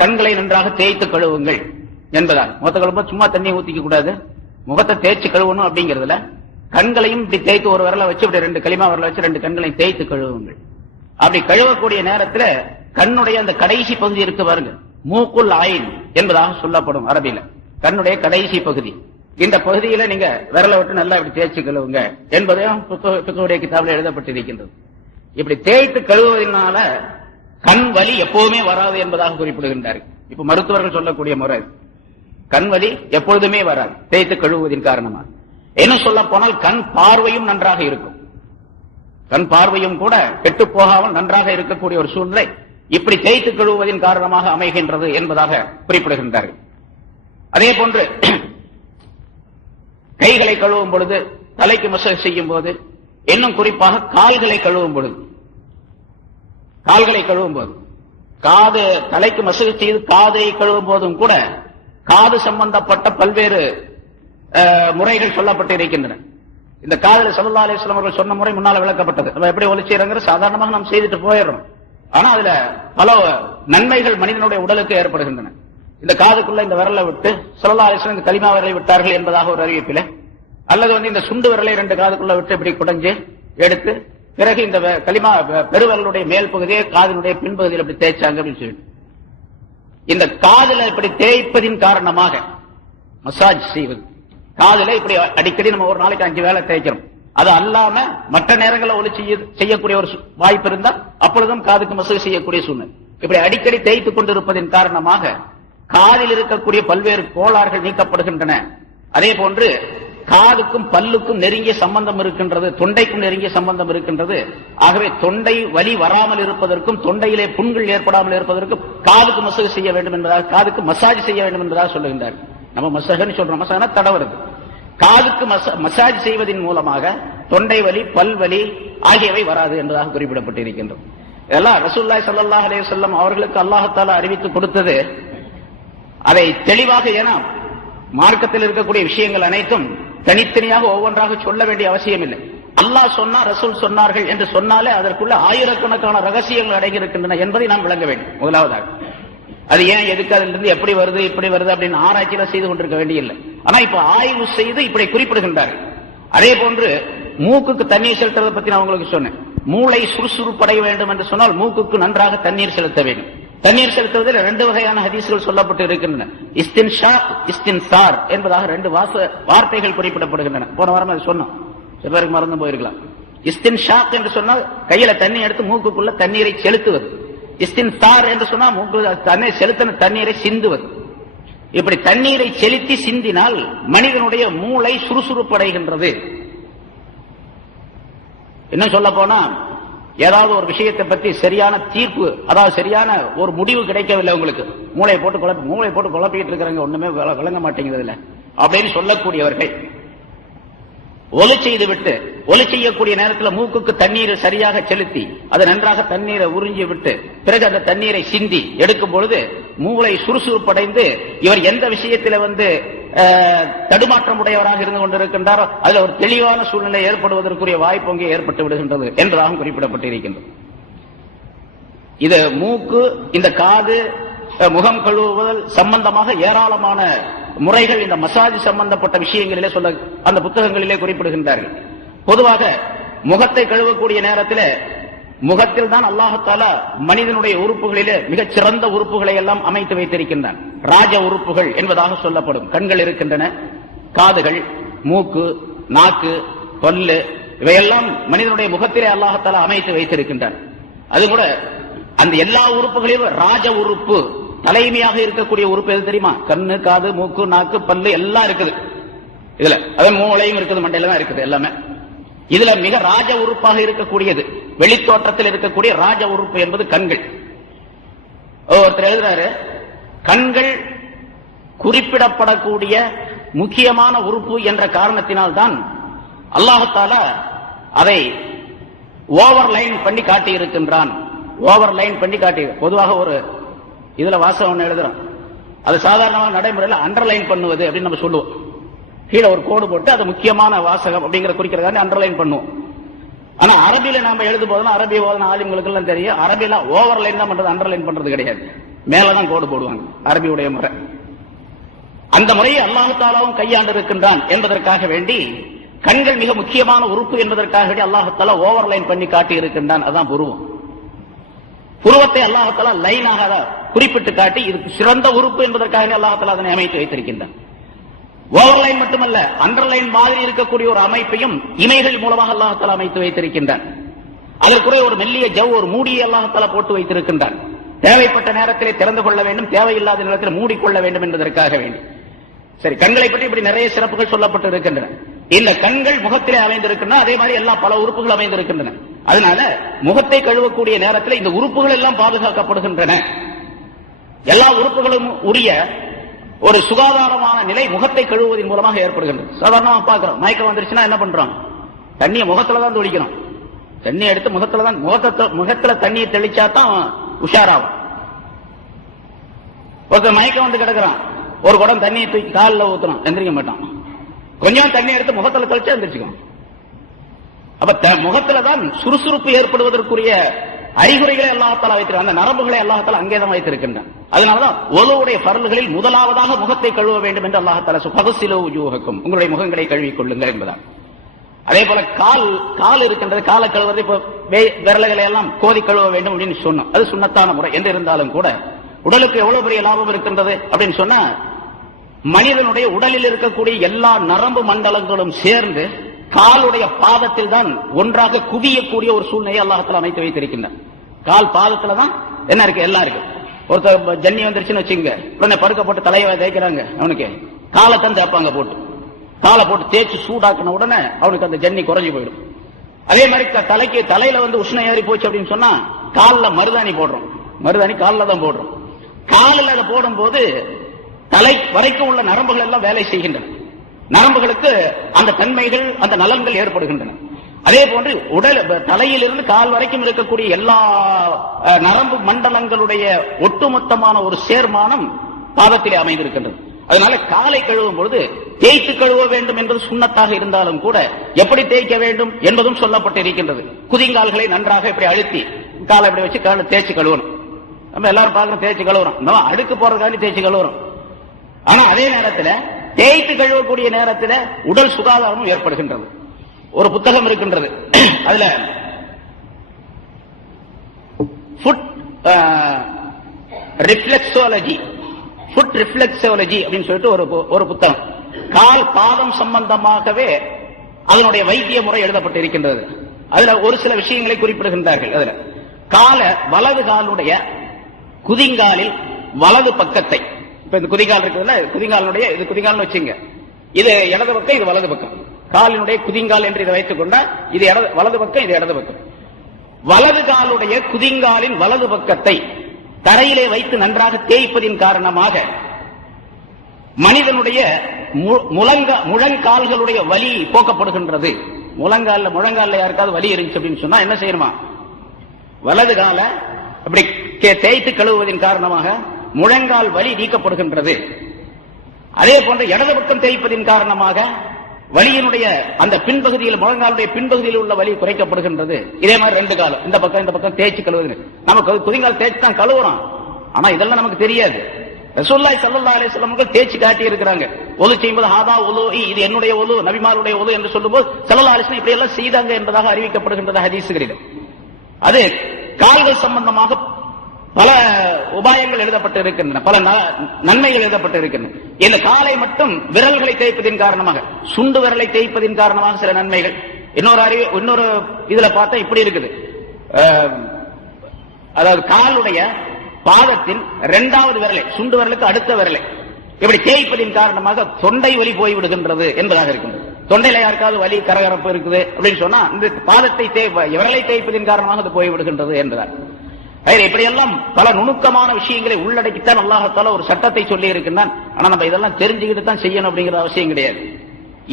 கண்களை நன்றாக தேய்த்து கழுவுங்கள் என்பதால். முகத்தை கழுவும்போது சும்மா தண்ணியை ஊத்திக்க கூடாது, முகத்தை தேய்ச்சி கழுவணும். அப்படிங்கிறதுல கண்களையும் இப்படி தேய்த்து ஒரு விரலை வச்சு இப்படி 2 களிமா விரலை வச்சு 2 கண்களையும் தேய்த்து கழுவுங்கள். அப்படி கழுவக்கூடிய நேரத்தில் கண்ணுடைய அந்த கடைசி பகுதி இருக்கு பாருங்க, மூக்குல் ஆயின் என்பதாக சொல்லப்படும் அரபியில. கண்ணுடைய கடைசி பகுதி, இந்த பகுதியில நீங்க விரலை விட்டு நல்லா இப்படி தேய்ச்சி கழுவுங்க என்பதையும் பிக்குடைய கிதாபில் எழுதப்பட்டிருக்கின்றது. இப்படி தேய்த்து கழுவுவதனால கண் வலி எப்போதுமே வராது என்பதாக குறிப்பிடுகின்றார்கள். இப்ப மருத்துவர்கள் சொல்லக்கூடிய முறை, கண் வலி எப்பொழுதுமே வராது தேய்த்து கழுவுவதின் காரணமாக. என்ன சொல்ல போனால் கண் பார்வையும் நன்றாக இருக்கும், கண் பார்வையும் கூட கெட்டு போகாமல் நன்றாக இருக்கக்கூடிய ஒரு சூழ்நிலை இப்படி தேய்த்து கழுவுவதின் காரணமாக அமைகின்றது என்பதாக குறிப்பிடுகின்றார்கள். அதே போன்று கைகளை கழுவும் பொழுது, தலைக்கு மசாஜ் செய்யும் போது, இன்னும் குறிப்பாக கால்களை கழுவும் பொழுது, கால்களை கழுவும் போது, காது தலைக்கு மசாஜ் செய்து காதை கழுவும் போதும் கூட காது சம்பந்தப்பட்ட பல்வேறு முறைகள் சொல்லப்பட்டு இருக்கின்றன. இந்த காதல ஸல்லல்லாஹு அலைஹி வஸல்லம் அவர்கள் சொன்ன முறை முன்னால விளக்கப்பட்டது. நம்ம எப்படி ஒலிச்சீரங்கிற சாதாரணமாக நாம் செய்துட்டு போயிடுறோம். ஆனா அதுல பல நன்மைகள் மனிதனுடைய உடலுக்கு ஏற்படுகின்றன. இந்த காதுக்குள்ள இந்த விரலை விட்டு ஸல்லல்லாஹு அலைஹி வஸல்லம் இந்த கலிமா விரலை விட்டார்கள் என்பதாக ஒரு அறிவிப்பில, அல்லது இந்த சுண்டு விரலை 2 காதுக்குள்ள விட்டு இப்படி குடைஞ்சு எடுத்து பிறகு இந்த கலிமா பெருவரலுடைய மேல் பகுதியை காதினுடைய பின்பகுதியில் இப்படி தேய்ச்சாங்க அப்படின்னு சொல்லிட்டு, இந்த காதுல இப்படி தேய்ப்பதின் காரணமாக மசாஜ் செய்வது, காதுல இப்படி அடிக்கடி நம்ம ஒரு நாளைக்கு 5 வேளை தேய்க்கிறோம். அது அல்லாம மற்ற நேரங்களில் ஒலி செய்யக்கூடிய ஒரு வாய்ப்பு இருந்தால் அப்பொழுதும் காதுக்கு மசாஜ் செய்யக்கூடிய சூழ்நிலை. இப்படி அடிக்கடி தேய்த்துக் கொண்டிருப்பதன் காரணமாக காதில் இருக்கக்கூடிய பல்வேறு கோளாறுகள் நீக்கப்படுகின்றன. அதே போன்று காதுக்கும் பல்லுக்கும் நெருங்கிய சம்பந்தம் இருக்கின்றது, தொண்டைக்கும் நெருங்கிய சம்பந்தம் இருக்கின்றது. ஆகவே தொண்டை வலி வராமல் இருப்பதற்கும் தொண்டையிலே புண்கள் ஏற்படாமல் இருப்பதற்கும் காதுக்கு மசாஜ் செய்ய வேண்டும் என்பதாக, காதுக்கு மசாஜ் செய்ய வேண்டும் என்பதாக சொல்லுகின்றார். நம்ம மசாஜ்னு சொல்றோம், மசாஜ்னா தடவுறது. காதுக்கு மசாஜ் செய்வதன் மூலமாக தொண்டை வலி, பல் வலி ஆகியவை வராது என்பதாக குறிப்பிடப்பட்டிருக்கின்றது. இதெல்லாம் ரசூலுல்லாஹி ஸல்லல்லாஹு அலைஹி வஸல்லம் அவர்களுக்கு அல்லாஹ் தஆலா அறிவித்து கொடுத்தது. அதை தெளிவாக, ஏன்னா மார்க்கத்தில் இருக்கக்கூடிய விஷயங்கள் அனைத்தும் தனித்தனியாக ஒவ்வொன்றாக சொல்ல வேண்டிய அவசியம் இல்லை. அல்லாஹ் சொன்னா, ரசூல் சொன்னார்கள் என்று சொன்னாலே அதற்குள்ள ஆயிரக்கணக்கான ரகசியங்கள் அடங்கி இருக்கின்றன என்பதை நாம் விளங்க வேண்டும். முதலாவதாக அது ஏன், எதுக்கு, அதிலிருந்து எப்படி வருது, இப்படி வருது அப்படின்னு ஆராய்ச்சியில செய்து கொண்டிருக்க வேண்டியதில்லை. ஆனா இப்ப ஆய்வு செய்து இப்படி குறிப்பிடுகின்றார்கள். அதே போன்று மூக்குக்கு தண்ணீர் செலுத்துறதை பத்தி நான் உங்களுக்கு சொன்னேன். மூளை சுறுசுறுப்படைய வேண்டும் என்று சொன்னால் மூக்குக்கு நன்றாக தண்ணீர் செலுத்த வேண்டும். தண்ணீர் செலுத்துவதில் 2 வகையான ஹதீஸ்கள் சொல்லப்பட்டு இருக்கின்றன. இஸ்தின்ஷாக், இஸ்தின்சார் என்பதாக 2 வார்த்தைகள் குறிப்பிடப்படுகின்றன. போன வாரம் அது சொன்னோம், சில பேருக்கு மறந்து போயிருக்கலாம். இஸ்தின்ஷாக் என்று சொன்னால் கையில தண்ணி எடுத்து மூக்குக்குள்ள தண்ணீரை செலுத்துவது. இஸ்தின்சார் என்று சொன்னால் மூக்கு தண்ணீர் செலுத்தின தண்ணீரை சிந்துவது. இப்படி தண்ணீரை செலுத்தி சிந்தினால் மனிதனுடைய மூளை சுறுசுறுப்படைகின்றது. என்ன சொல்ல போனா, ஏதாவது ஒரு விஷயத்தை பற்றி சரியான தீர்ப்பு, அதாவது சரியான ஒரு முடிவு கிடைக்கவில்லை உங்களுக்கு, மூளையை போட்டு குழப்பிட்டு இருக்கிறாங்க, ஒண்ணுமே விளங்க மாட்டேங்கிறதுல அப்படின்னு சொல்லக்கூடியவர்கள் ஒலி செய்துவிட்டு, ஒலி செய்யக்கூடிய நேரத்தில் மூக்குக்கு தண்ணீரை சரியாக செலுத்தி அதை நன்றாக தண்ணீரை உறிஞ்சி விட்டு பிறகு அந்த தண்ணீரை சிந்தி எடுக்கும் பொழுது மூளை சுறுசுறுப்படைந்து இவர் எந்த விஷயத்தில் தடுமாற்றம் உடையவராக இருந்து கொண்டிருக்கின்றாரோ அதுல ஒரு தெளிவான சூழ்நிலை ஏற்படுவதற்குரிய வாய்ப்பு அங்கே ஏற்பட்டு விடுகின்றது என்பதாக குறிப்பிடப்பட்டிருக்கின்றது. இது மூக்கு, இந்த காது, முகம் கழுவுதல் சம்பந்தமாக ஏராளமான முறைகள் இந்த மசாஜ் சம்பந்தப்பட்ட விஷயங்களிலே சொல்ல அந்த புத்தகங்களிலே குறிப்பிடுகின்றார்கள். பொதுவாக முகத்தை கழுவக்கூடிய நேரத்தில் முகத்தில் தான் அல்லாஹ் தஆலா மனிதனுடைய உறுப்புகளிலே மிகச் சிறந்த உறுப்புகளை எல்லாம் அமைத்து வைத்திருக்கின்றான். ராஜ உறுப்புகள் என்பதாக சொல்லப்படும் கண்கள் இருக்கின்றன, காதுகள், மூக்கு, நாக்கு, பல்லு, இவையெல்லாம் மனிதனுடைய முகத்திலே அல்லாஹ் தஆலா அமைத்து வைத்திருக்கின்றான். அது கூட அந்த எல்லா உறுப்புகளிலும் ராஜ உறுப்பு, தலைமையாக இருக்கக்கூடிய உறுப்பு எது தெரியுமா? கண்ணு, காது, மூக்கு, நாக்கு, பல்லு எல்லாம் இருக்குது இதுல. அதான் மூளையும் இருக்குது, மண்டையில தான் இருக்குது எல்லாமே. இதுல மிக ராஜ உறுப்பாக இருக்கக்கூடியது, வெளித்தோற்றத்தில் இருக்கக்கூடிய ராஜ உறுப்பு என்பது கண்கள். ஒருத்தர் எழுதுறாரு, கண்கள் குறிப்பிடப்படக்கூடிய முக்கியமான உறுப்பு என்ற காரணத்தினால்தான் அல்லாஹ் தஆலா அதை ஓவர்லைன் பண்ணி காட்டி இருக்கின்றான் ஓவர் லைன் பண்ணி காட்டி, பொதுவாக ஒரு இதுல வாசகம் ஒன்று எழுதுறோம், அது சாதாரணமாக நடைமுறையில் அண்டர்லைன் பண்ணுவது அப்படின்னு நம்ம சொல்லுவோம். கீழே ஒரு கோடு போட்டு அது முக்கியமான வாசகம் அப்படிங்கிற குறிக்கிறதா அண்டர்லைன் பண்ணுவோம். ஆனா அரபியில நாம எழுதும் போதெல்லாம், அரபி ஓதன ஆலிம்களுக்கு எல்லாம் தெரியும், அரபியில ஓவர் லைன் தான் பண்றது, அண்டர்லைன் பண்றது கிடையாது. மேலதான் கோடு போடுவாங்க, அரபியுடைய முறை. அந்த முறையை அல்லாஹ் தஆலாவும் கையாண்டு இருக்கின்றான் என்பதற்காக வேண்டி, கண்கள் மிக முக்கியமான உறுப்பு என்பதற்காக வேண்டி அல்லாஹ் தஆலா ஓவர் லைன் பண்ணி காட்டி இருக்கின்றான். அதான் புருவம். புருவத்தை அல்லாஹ் தஆலா லைனாக குறிப்பிட்டு காட்டி இதுக்கு சிறந்த உறுப்பு என்பதற்காக அல்லாஹ் தஆலா அதனை அமைத்து வைத்திருக்கின்றான். ஓவர்லைன் மட்டுமல்ல, அண்டர்லைன் மாதிரி இருக்கக்கூடிய ஒரு அமைப்பையும் இமைகள் மூலமாக அல்லாஹ் தஆலா அமைத்து வைத்திருக்கின்றான். அதற்குரிய ஒரு மெல்லிய ஒரு மூடியை அல்லாஹ் தஆலா போட்டு வைத்திருக்கின்றான். தேவைப்பட்ட நேரத்திலே திறந்து கொள்ள வேண்டும், தேவையில்லாத நேரத்தில் மூடிக்கொள்ள வேண்டும் என்பதற்காக வேண்டி. சரி, கண்களை பற்றி இப்படி நிறைய சிறப்புகள் சொல்லப்பட்டு இருக்கின்றன. இல்ல, கண்கள் முகத்திலே அமைந்திருக்கின்றன, அதே மாதிரி எல்லா பல உறுப்புகள் அமைந்திருக்கின்றன. அதனால முகத்தை கழுவக்கூடிய நேரத்தில் இந்த உறுப்புகள் எல்லாம் பாதுகாக்கப்படுகின்றன. எல்லா உறுப்புகளும் உரிய ஒரு சுகாதாரமான நிலை முகத்தை கழுவுவதன் மூலமாக ஏற்படுகின்றது. சாதாரணமா பார்க்கிறோம், மயக்கம் வந்துருச்சுன்னா என்ன பண்றோம்? தண்ணியை முகத்துல தான் தொளிக்கணும். தண்ணியை எடுத்து முகத்துல தண்ணியை தெளிச்சா தான் உஷாராகும். ஒருத்தர் மயக்கம் வந்து கிடக்குறான், ஒரு குடம் தண்ணியை தூக்கி காலில் ஊத்துறோம், எந்திரிக்க மாட்டான். கொஞ்சம் தண்ணி எடுத்து முகத்துல தெளிச்சா எந்திரிச்சுக்கணும். அப்ப முகத்துல தான் சுறுசுறுப்பு ஏற்படுவதற்குரிய அறிகுறிகளை அல்லாஹ் தஆலா வைத்திருக்கிறான். அந்த நரம்புகளை அல்லாஹ் தஆலா அங்கேதான் வைத்திருக்கின்றான். அதனாலதான் ஒலுவுடைய ஃபர்லுகளில் முதலாவதாக முகத்தை கழுவ வேண்டும் என்று அல்லாஹ் தஆலா ஃபக்ஸிலு வுஜூஹக்கும், உங்களுடைய முகங்களை கழுவிக் கொள்ளுங்கள் என்பதான். அதே போல கால் இருக்கின்றது, காலை கழுவது, இப்போ விரல்களை எல்லாம் கோதி கழுவ வேண்டும் அப்படின்னு சொன்னோம். அது சுன்னத்தான முறை என்று இருந்தாலும் கூட உடலுக்கு எவ்வளவு பெரிய லாபம் இருக்கின்றது அப்படின்னு சொன்னா, மனிதனுடைய உடலில் இருக்கக்கூடிய எல்லா நரம்பு மண்டலங்களும் சேர்ந்து காலுடைய பாதத்தில் தான் ஒன்றாக குவியக்கூடிய ஒரு சூழ்நிலையை அல்லாஹ் தஆலா அமைத்து வைத்திருக்கின்றான். கால் பாதத்துல தான் என்ன இருக்கு, எல்லாம் இருக்கு. ஒருத்தர் ஜன்னி வந்துருச்சுன்னு வச்சுங்க, உடனே படுக்க போட்டு தலையை தேய்க்கிறாங்க, அவனுக்கு காலை தான் தேய்ப்பாங்க, போட்டு காலை போட்டு தேய்ச்சி சூடாக்கின உடனே அவனுக்கு அந்த ஜன்னி குறைஞ்சு போயிடும். அதே மாதிரி தலையில வந்து உஷ்ணம் ஏறி போச்சு அப்படின்னு சொன்னா காலில் மருதாணி போடுறோம், மருதாணி காலில் தான் போடுறோம். காலில் அதை போடும் போது தலை வரைக்கும் உள்ள நரம்புகள் எல்லாம் வேலை செய்கின்றன. நரம்புகளுக்கு அந்த தன்மைகள், அந்த நலன்கள் ஏற்படுகின்றன. அதே போன்று உடல் தலையிலிருந்து கால் வரைக்கும் இருக்கக்கூடிய எல்லா நரம்பு மண்டலங்களுடைய ஒட்டுமொத்தமான ஒரு சேர்மானம் பாதத்திலே அமைந்திருக்கின்றது. அதனால காலை கழுவும் பொழுது தேய்த்து கழுவ வேண்டும் என்பது சுண்ணத்தாக இருந்தாலும் கூட எப்படி தேய்க்க வேண்டும் என்பதும் சொல்லப்பட்டிருக்கின்றது. குதிங்கால்களை நன்றாக இப்படி அழுத்தி காலை இப்படி வச்சு காலை தேய்ச்சி கழுவணும். நம்ம எல்லாரும் பார்க்கணும், தேய்ச்சி கழுவுறோம், நம்ம அடுக்கு போறதுக்காண்டி தேய்ச்சி கழுவுறோம். ஆனா அதே நேரத்தில் தேய்த்து கழுவக்கூடிய நேரத்தில் உடல் சுகாதாரமும் ஏற்படுகின்றது. ஒரு புத்தகம் இருக்கின்றது, அதுல ஃபுட் ரிஃப்ளெக்ஸாலஜி அப்படின்னு சொல்லிட்டு ஒரு புத்தகம், கால் பாதம் சம்பந்தமாகவே அதனுடைய வைத்திய முறை எழுதப்பட்டிருக்கின்றது. அதுல ஒரு சில விஷயங்களை குறிப்பிடுகின்றார்கள். அதுல வலது காலுடைய குதிங்காலில் வலது பக்கத்தை, இப்ப இந்த குதிங்கால் இருக்குதுல்ல, குதிங்காலுடைய இது குதிங்கால்னு வச்சுங்க, இது இடது பக்கம், இது வலது பக்கம். காலினுடைய குதிங்கால் என்று இதை வைத்துக் கொண்டா இது வலது பக்கம், இது இடது பக்கம். வலது காலுடைய குதிங்காலின் வலது பக்கத்தை தரையிலே வைத்து நன்றாக தேய்ப்பதின் காரணமாக மனிதனுடைய முழங்கால்களுடைய வலி போக்கப்படுகின்றது. முழங்கால யாருக்காவது வலி இருந்துச்சு அப்படின்னு சொன்னா என்ன செய்யணுமா, வலது கால அப்படி தேய்த்து கழுவுவதன் காரணமாக முழங்கால் வலி நீக்கப்படுகின்றது. அதே போன்ற இடது பக்கம் தேய்ப்பதின் காரணமாக வலியினுடைய அந்த பின்பகுதியில், முழங்காலுடைய பின்பகுதியில் உள்ள வலி குறைக்கப்படுகின்றது. இதே மாதிரி ரெண்டு காலம் இந்த பக்கம் தேய்ச்சி கழுவுது. நமக்கு குதிங்கால் தேய்ச்சி தான் கழுவுறோம், ஆனா இதெல்லாம் நமக்கு தெரியாது. ரசூலுல்லாஹி ஸல்லல்லாஹு அலைஹி வஸல்லம் தேய்ச்சி காட்டி இருக்கிறாங்க. ஒது செய்யும்போது ஹாதா உலூஇ, இது என்னுடைய ஒது, நபிமாருடைய ஒது என்று சொல்லும்போது ஸல்லல்லாஹு அலைஹி வஸல்லம் இப்படி எல்லாம் செய்தாங்க என்பதாக அறிவிக்கப்படுகின்றது ஹதீஸ்களில். அது கால்கள் சம்பந்தமாக பல உபாயங்கள் எழுதப்பட்டு இருக்கின்றன, பல நன்மைகள் எழுதப்பட்டு இருக்கின்றன. இந்த காலை மட்டும் விரல்களை தேய்ப்பதின் காரணமாக, சுண்டு விரலை தேய்ப்பதின் காரணமாக சில நன்மைகள். இன்னொரு இதுல பார்த்தா இப்படி இருக்குது, அதாவது காலுடைய பாதத்தின் இரண்டாவது விரலை, சுண்டு விரலுக்கு அடுத்த விரலை இப்படி தேய்ப்பதின் காரணமாக தொண்டை வலி போய்விடுகின்றது என்பதாக இருக்கின்றது. தொண்டையில யாருக்காவது வலி கரகரப்பு இருக்குது அப்படின்னு சொன்னா இந்த பாதத்தை விரலை தேய்ப்பதின் காரணமாக அது போய்விடுகின்றது என்றார். இப்படியெல்லாம் பல நுணுக்கமான விஷயங்களை உள்ளடக்கித்தான் அல்லாஹ் தஆலா ஒரு சட்டத்தை சொல்லி இருக்கின்றான். ஆனா நம்ம இதெல்லாம் தெரிஞ்சுக்கிட்டு தான் செய்யணும் அப்படிங்கிற அவசியம் கிடையாது.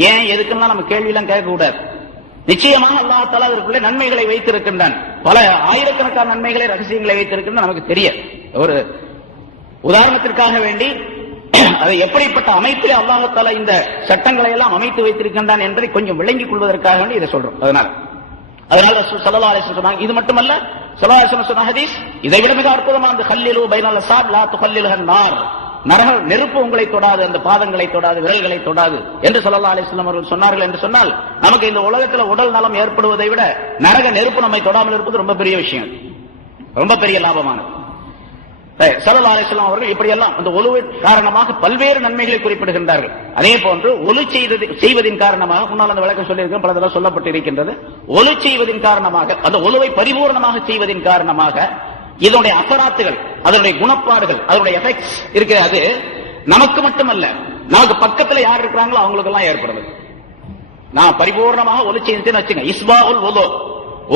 ஏன் எதுக்குன்னா நம்ம கேள்வி எல்லாம் கேட்க கூடாது. நிச்சயமாக அல்லாஹ் தஆலா அதற்குள்ளே நன்மைகளை வைத்திருக்கின்றான். பல ஆயிரக்கணக்கான நன்மைகளை, ரகசியங்களை வைத்திருக்கின்றான். நமக்கு தெரிய ஒரு உதாரணத்திற்காக வேண்டி அதை எப்படிப்பட்ட அமைப்பில் அல்லாஹ் தஆலா இந்த சட்டங்களை எல்லாம் அமைத்து வைத்திருக்கின்றான் என்பதை கொஞ்சம் விளங்கிக் கொள்வதற்காக வேண்டி இதை சொல்றோம். அதனால ரசூல் ஸல்லல்லாஹு அலைஹி வஸல்லம் சொன்னாங்க. இது மட்டுமல்ல, ஸல்லல்லாஹு அலைஹி வஸல்லம் சொன்ன ஹதீஸ் இதை விட மிக அற்புதமானது. கல்லிலு பைனல் அஸாப் லா துகல்லிலுஹன் நார். நெருப்பு உங்களை தொடாது, அந்த பாதங்களை தொடாது, விரல்களை தொடாது என்று ஸல்லல்லாஹு அலைஹி வஸல்லம் அவர்கள் சொன்னார்கள். என்று சொன்னால் நமக்கு இந்த உலகத்தில் உடல் நலம் ஏற்படுவதை விட நரக நெருப்பு நம்மை தொடாமல் இருப்பது ரொம்ப பெரிய விஷயம், ரொம்ப பெரிய லாபமானது. ஸல்லல்லாஹு அலைஹி வஸல்லம் அவர்கள் இப்படியெல்லாம் அந்த ஒலுவின் காரணமாக பல்வேறு நன்மைகளை குறிப்பிடுகின்றார்கள். அதே போன்று ஒலு செய்வதின் காரணமாக, முன்னால் அந்த விளக்கம் சொல்லியிருக்கேன், பலதெல்லாம் சொல்லப்பட்டு இருக்கின்றது. ஒலு செய்வதின் காரணமாக, அந்த ஒலுவை பரிபூர்ணமாக செய்வதின் காரணமாக இதனுடைய அசராத்துகள், அதனுடைய குணப்பாடுகள், அதனுடைய எஃபெக்ட்ஸ் இருக்கிறது. அது நமக்கு மட்டுமல்ல, நமக்கு பக்கத்தில் யார் இருக்கிறாங்களோ அவங்களுக்கு எல்லாம் ஏற்படுது. நான் பரிபூர்ணமாக ஒலு செய்தேன்னு வச்சுங்க, இஸ்பாஉல் வுது,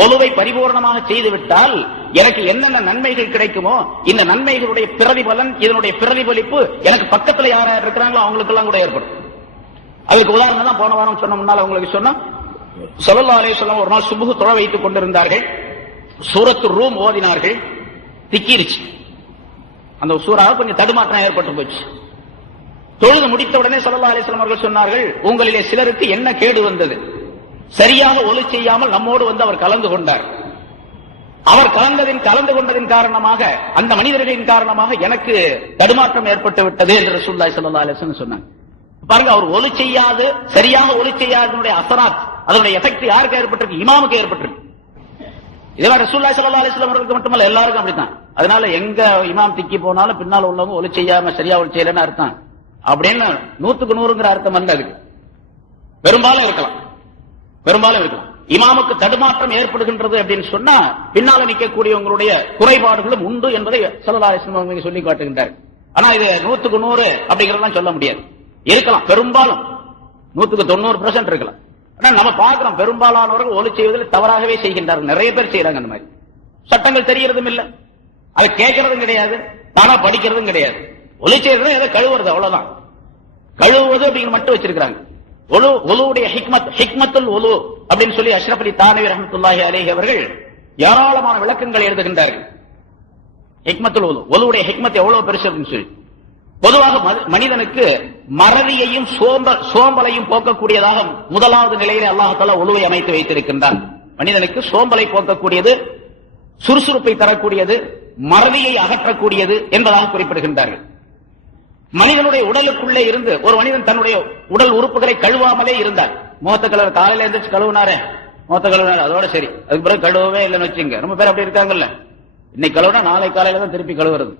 ஒலுவை பரிபூர்ணமாக செய்துவிட்டால் எனக்கு என்னென்ன நன்மைகள் கிடைக்குமோ இந்த நன்மைகளுடைய பிரதிபலன், இதனுடைய பிரதிபலிப்பு எனக்கு பக்கத்தில் யார் யார் இருக்கிறாங்களோ அவங்களுக்கு எல்லாம் கூட ஏற்படும். அதுக்கு உதாரணம் தான் போன வாரம் சொன்ன, முன்னால் உங்களுக்கு சொன்னோம். ஸல்லல்லாஹு அலைஹி வஸல்லம் ஒரு நாள் சுபுஹ் தொழ வைத்துக் கொண்டிருந்தார்கள். சூரத்து ரூம் ஓதினார்கள். திக்கிருச்சு, அந்த சூறாவை கொஞ்சம் தடுமாற்றம் ஏற்பட்டு போச்சு. தொழுது முடித்தவுடனே ஸல்லல்லாஹு அலைஹி வஸல்லம் அவர்கள் சொன்னார்கள், உங்களிலே சிலருக்கு என்ன கேடு வந்தது? சரியாக ஒலு செய்யாமல் நம்மோடு வந்து அவர் கலந்து கொண்டார். அவர் கலந்து கொண்டதின் காரணமாக, அந்த மனிதர்களின் காரணமாக எனக்கு தடுமாற்றம் ஏற்பட்டு விட்டது என்று ரசூலுல்லாஹி ஸல்லல்லாஹு அலைஹி வஸல்லம் சொன்னாங்க. பாருங்க, அவர் ஒலு செய்யாது, சரியாக ஒலு செய்யாதனுடைய அசராத், அதனுடைய எஃபெக்ட் யாருக்கு ஏற்பட்டிருக்கு? இமாமுக்கு ஏற்பட்டிருக்கு. இதெல்லாம் ரசூலுல்லாஹி ஸல்லல்லாஹு அலைஹி வஸல்லம் அவர்களுக்கு மட்டுமல்ல, எல்லாருக்கும் அப்படித்தான். அதனால எங்க இமாம் திக்கி போனாலும் பின்னால் உள்ளவங்க ஒலு செய்யாம சரியா ஒலு செய்யலன்னு அர்த்தம் அப்படின்னு 100க்கு 100ங்கிற அர்த்தம் அல்ல. அதுக்கு பெரும்பாலும் இருக்கலாம். இமாமுக்கு தடுமாற்றம் ஏற்படுகின்றது அப்படின்னு சொன்னா பின்னால நிற்கக்கூடியவங்களுடைய குறைபாடுகளும் உண்டு என்பதை ஸல்லல்லாஹு அலைஹி வஸல்லம் சொல்லி காட்டுகின்றார். ஆனா இது 100க்கு 100 அப்படிங்கறதெல்லாம் சொல்ல முடியாது. இருக்கலாம், பெரும்பாலும் 100க்கு 90% இருக்கலாம். ஆனா நம்ம பார்க்கிறோம், பெரும்பாலானவர்கள் ஒலு செய்வதில் தவறாகவே செய்கின்றார்கள். நிறைய பேர் செய்யறாங்க. அந்த மாதிரி சட்டங்கள் தெரியறதும் இல்ல, அதை கேட்கறதும் கிடையாது, தானா படிக்கிறதும் கிடையாது. ஒலு செய்யறது ஏதோ கழுவுறது, அவ்வளவுதான். கழுவுவது அப்படிங்கிற மட்டும் வச்சிருக்காங்க. ஒலுவுடைய ஹிக்மத்துல் ஒலு அப்படின்னு சொல்லி அஷ்ரஃப் அலி தானவி ரஹ்மத்துல்லாஹி அலைஹி அவர்கள் ஏராளமான விளக்கங்கள் எழுதுகின்றார்கள். ஹிக்மத்துல் ஒலு, ஒலுவுடைய ஹிக்மத் எவ்வளவு பெருசு அப்படின்னு சொல்லி. பொதுவாக மனிதனுக்கு மறதியையும் சோம்பலையும் போக்கக்கூடியதாக முதலாவது நிலையிலே அல்லாஹ் தஆலா ஒலுவை அமைத்து வைத்திருக்கின்றான். மனிதனுக்கு சோம்பலை போக்கக்கூடியது, சுறுசுறுப்பை தரக்கூடியது, மறதியை அகற்றக்கூடியது என்பதாக குறிப்பிடுகின்றார்கள். மனிதனுடைய உடலுக்குள்ளே இருந்து ஒரு மனிதன் தன்னுடைய உடல் உறுப்புகளை கழுவாமலே இருந்தார். முகத்தை கழுவ, காலையில எழுந்திரிச்சு கழுவுனாரே, முகத்தை கழுவுனாரு, அதோட சரி. அதுக்கு பிறகு கழுவவே இல்லைன்னு வச்சுங்க. ரொம்ப பேர் அப்படி இருக்காங்கல்ல. இன்னைக்கு கழுவுனா நாளை காலையில தான் திருப்பி கழுவுறது.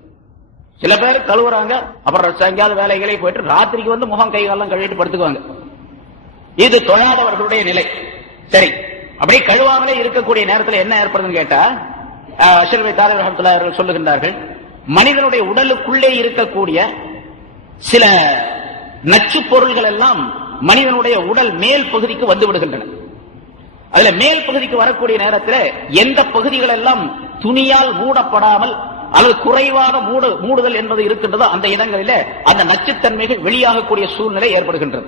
சில பேர் கழுவுறாங்க, அப்புறம் எங்கேயாவது வேலைகளை போயிட்டு ராத்திரிக்கு வந்து முகம் கை காலம் கழுவிட்டு படுத்துக்குவாங்க. இது தொழாதவர்களுடைய நிலை. சரி, அப்படியே கழுவாமலே இருக்கக்கூடிய நேரத்தில் என்ன ஏற்படுதுன்னு கேட்டா, அஷ்ரஃப் அலி தானவி ரஹ்மத்துல்லாஹி அவர்கள் சொல்லுகின்றார்கள், மனிதனுடைய உடலுக்குள்ளே இருக்கக்கூடிய சில நச்சு பொருள்கள் எல்லாம் மனிதனுடைய உடல் மேல் பகுதிக்கு வந்து விடுகின்றன. அதுல மேல் பகுதிக்கு வரக்கூடிய நேரத்தில் எந்த பகுதிகள் எல்லாம் துணியால் மூடப்படாமல் அல்லது குறைவான மூடுதல் என்பது இருக்கின்றதோ அந்த இடங்களிலே அந்த நச்சுத்தன்மைகள் வெளியாகக்கூடிய சூழ்நிலை ஏற்படுகின்றது.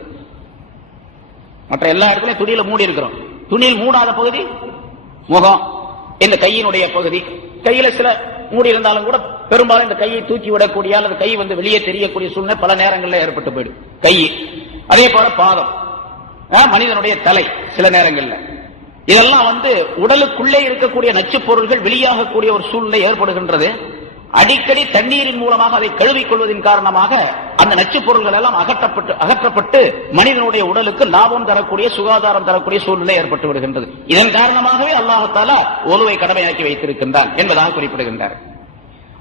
மற்ற எல்லா இடத்துலையும் துணியில மூடி இருக்கிறோம். துணியில் மூடாத பகுதி முகம், இந்த கையினுடைய பகுதி. கையில சில மூடி இருந்தாலும் கூட பெரும்பாலும் இந்த கையை தூக்கி விடக்கூடிய அல்லது கை வந்து வெளியே தெரியக்கூடிய சூழ்நிலை பல நேரங்களில் ஏற்பட்டு போயிடும். கை, அதே போல பாதம், மனிதனுடைய தலை, சில நேரங்கள்ல இதெல்லாம் வந்து உடலுக்குள்ளே இருக்கக்கூடிய நச்சு பொருள்கள் வெளியாகக்கூடிய ஒரு சூழ்நிலை ஏற்படுகின்றது. அடிக்கடி தண்ணீரின் மூலமாக அதை கழுவிக் கொள்வதன் காரணமாக அந்த நச்சு பொருள்கள் எல்லாம் அகற்றப்பட்டு மனிதனுடைய உடலுக்கு லாபம் தரக்கூடிய, சுகாதாரம் தரக்கூடிய சூழ்நிலை ஏற்பட்டு விடுகின்றது. இதன் காரணமாகவே அல்லாஹ் தஆலா ஒலுவை கடமையாக்கி வைத்திருக்கின்றான் என்பதாக குறிப்பிடுகின்றார்.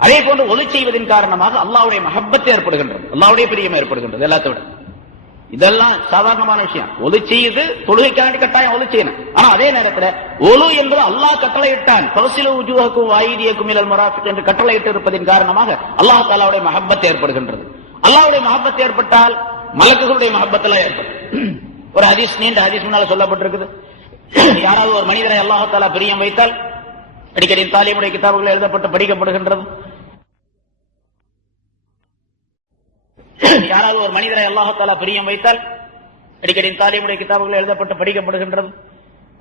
அதே போன்று ஒலு செய்வதன் காரணமாக அல்லாஹ்வுடைய மஹப்பத் ஏற்படுகின்றது, அல்லாஹ்வுடைய பிரியம் ஏற்படுகின்றது. எல்லாத்தை விட இதெல்லாம் சாதாரணமான விஷயம். ஒலு செய்யுது, தொழுகைக்காண்டி கட்டாயம் ஒலு செய்யணும். ஆனா அதே நேரத்தில் ஒலு என்பது அல்லாஹ் கட்டளையிட்டான். ஃபக்ஸிலு வுஜூஹக்கும் வஅய்தியக்கும் இலல் மராஃபிக் என்று கட்டளையிட்டு இருப்பதின் காரணமாக அல்லாஹ் தஆலாவுடைய மஹப்பத் ஏற்படுகின்றது. அல்லாஹ்வுடைய மஹப்பத் ஏற்பட்டால் மலக்குகளுடைய மஹப்பத் எல்லாம் ஏற்படும். ஒரு ஹதீஸ், நீண்ட ஹதீஸ் முன்னால சொல்லப்பட்டிருக்குது. யாராவது ஒரு மனிதரை அல்லாஹ் தஆலா பிரியம் வைத்தால், அடிக்கடி தாலீமுடைய கிதாபுகள் எழுதப்பட்டு படிக்கப்படுகின்றது, யாராவது ஒரு மனிதரை அல்லாஹ் தஆலா பிரியம் வைத்தால், அடிக்கடி தாலீமுடைய கிதாபுகள் எழுதப்பட்டு படிக்கப்படுகின்றது,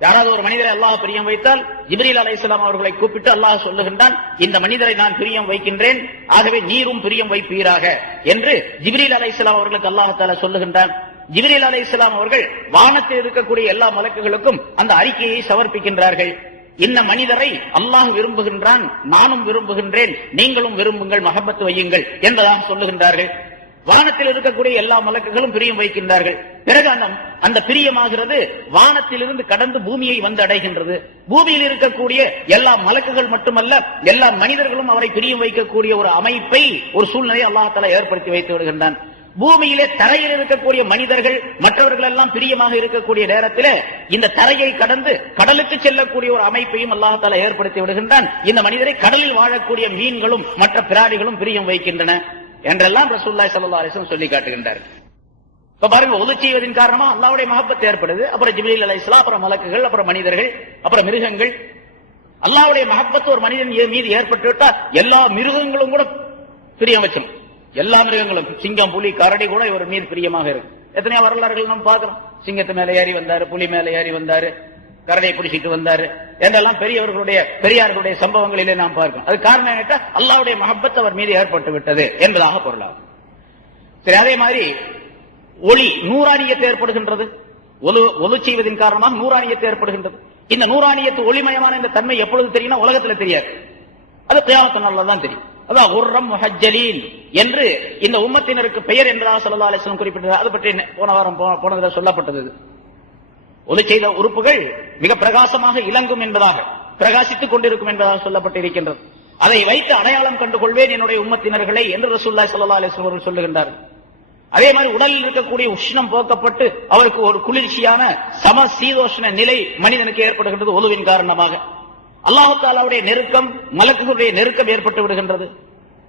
யாராவது ஒரு மனிதரை அல்லாஹ் பிரியம் வைத்தால் ஜிப்ரீல் அலைஹிஸ்ஸலாம் அவர்களை கூப்பிட்டு அல்லாஹ் சொல்லுகின்றான், இந்த மனிதரை நான் பிரியம் வைக்கின்றேன், ஆகவே நீரும் பிரியம் வைப்பீராக என்று ஜிப்ரீல் அலைஹிஸ்ஸலாம் அவர்களுக்கு அல்லாஹ் தஆலா சொல்லுகின்றான். ஜிப்ரீல் அலைஹிஸ்ஸலாம் அவர்கள் வானத்தில் இருக்கக்கூடிய எல்லா மலக்குகளுக்கும் அந்த அறிக்கையை சமர்ப்பிக்கின்றார்கள். இந்த மனிதரை அல்லாஹ் விரும்புகின்றான், நானும் விரும்புகின்றேன், நீங்களும் விரும்புங்கள், மஹப்பத் வையுங்கள் என்பதாக சொல்லுகின்றார்கள். வானத்தில் இருக்கக்கூடிய எல்லா மலக்குகளும் பிரியம் வைக்கின்றார்கள். பிறகு அந்த பிரியமாகிறது வானத்திலிருந்து கடந்து பூமியை வந்து அடைகின்றது. பூமியில் இருக்கக்கூடிய எல்லா மலக்குகள் மட்டுமல்ல, எல்லா மனிதர்களும் அவரை பிரியம் வைக்கக்கூடிய ஒரு அமைப்பை, ஒரு சூழ்நிலையை அல்லாஹ் தஆலா ஏற்படுத்தி வைத்து விடுகின்றான். பூமியிலே தரையில் இருக்கக்கூடிய மனிதர்கள் மற்றவர்கள் எல்லாம் பிரியமாக இருக்கக்கூடிய நேரத்தில் இந்த தரையை கடந்து கடலுக்கு செல்லக்கூடிய ஒரு அமைப்பையும் அல்லாஹ் தஆலா ஏற்படுத்தி விடுகின்றான். இந்த மனிதரை கடலில் வாழக்கூடிய மீன்களும் மற்ற பிராணிகளும் பிரியம் வைக்கின்றன என்றெல்லாம் ரசூலுல்லாஹி ஸல்லல்லாஹு அலைஹி வஸல்லம் சொல்லி காட்டுகின்றார். இப்ப பாருங்க, ஒது செய்வதன் காரணமா அல்லாஹ்வுடைய மஹப்பத் ஏற்படுது. அப்புறம் ஜிப்ரீல் அலைஹிஸ்ஸலாம், அப்புறம் மலக்குகள், அப்புறம் மனிதர்கள், அப்புறம் மிருகங்கள். அல்லாஹ்வுடைய மஹப்பத் ஒரு மனிதன் மீது ஏற்பட்டு விட்டா எல்லா மிருகங்களும் கூட பிரியம் வச்சிடும். எல்லா மிருகங்களும், சிங்கம், புலி, கரடி கூட இவர் மீது பிரியமாக இருக்கு. எத்தனையோ வரலாறுகள் நம்ம பார்க்கிறோம். சிங்கத்து மேல ஏறி வந்தாரு, புலி மேல ஏறி வந்தாரு, கரடியை பிடிச்சிட்டு வந்தாரு என்றெல்லாம் பெரியார்களுடைய சம்பவங்களிலே நாம் பார்க்கிறோம். அது காரணம் என்ன? அல்லாஹ்வுடைய மஹப்பத் அவர் மீது ஏற்பட்டு விட்டது என்பதாக பொருளாகும். சரி, அதே மாதிரி ஒளி நூறானியத்து ஏற்படுகின்றது. ஒலு செய்வதன் காரணமாக நூறானியத்து ஏற்படுகின்றது. இந்த நூறானியத்து ஒளிமயமான இந்த தன்மை எப்பொழுது தெரியும்? உலகத்துல தெரியாது, அது கியாமத் நாள்ல தான் தெரியும். அதான் குர்ரம் முஹஜ்ஜலீன் என்று இந்த உம்மத்தினருக்கு பெயர் என்பதாக ஸல்லல்லாஹு அலைஹி வஸல்லம் குறிப்பிட்டார். அது பற்றி போன வாரம் போனதில் சொல்லப்பட்டது. ஒளி செய்த உறுப்புகள் மிக பிரகாசமாக இலங்கும் என்பதாக, பிரகாசித்துக் கொண்டிருக்கும் என்பதாக சொல்லப்பட்டு இருக்கின்றது. அதை வைத்து அடையாளம் கண்டு கொள்வேன் என்னுடைய உம்மத்தினர்களை என்று ரசூலுல்லாஹி ஸல்லல்லாஹு அலைஹி வஸல்லம் சொல்லுகின்றார். அதே மாதிரி உடலில் இருக்கக்கூடிய உஷ்ணம் போக்கப்பட்டு அவருக்கு ஒரு குளிர்ச்சியான சம சீதோஷ்ண நிலை மனிதனுக்கு ஏற்படுகின்றது ஒலுவின் காரணமாக. அல்லாஹ் தஆலாவுடைய நெருக்கம், மலக்குகளுடைய நெருக்கம் ஏற்பட்டு விடுகின்றது.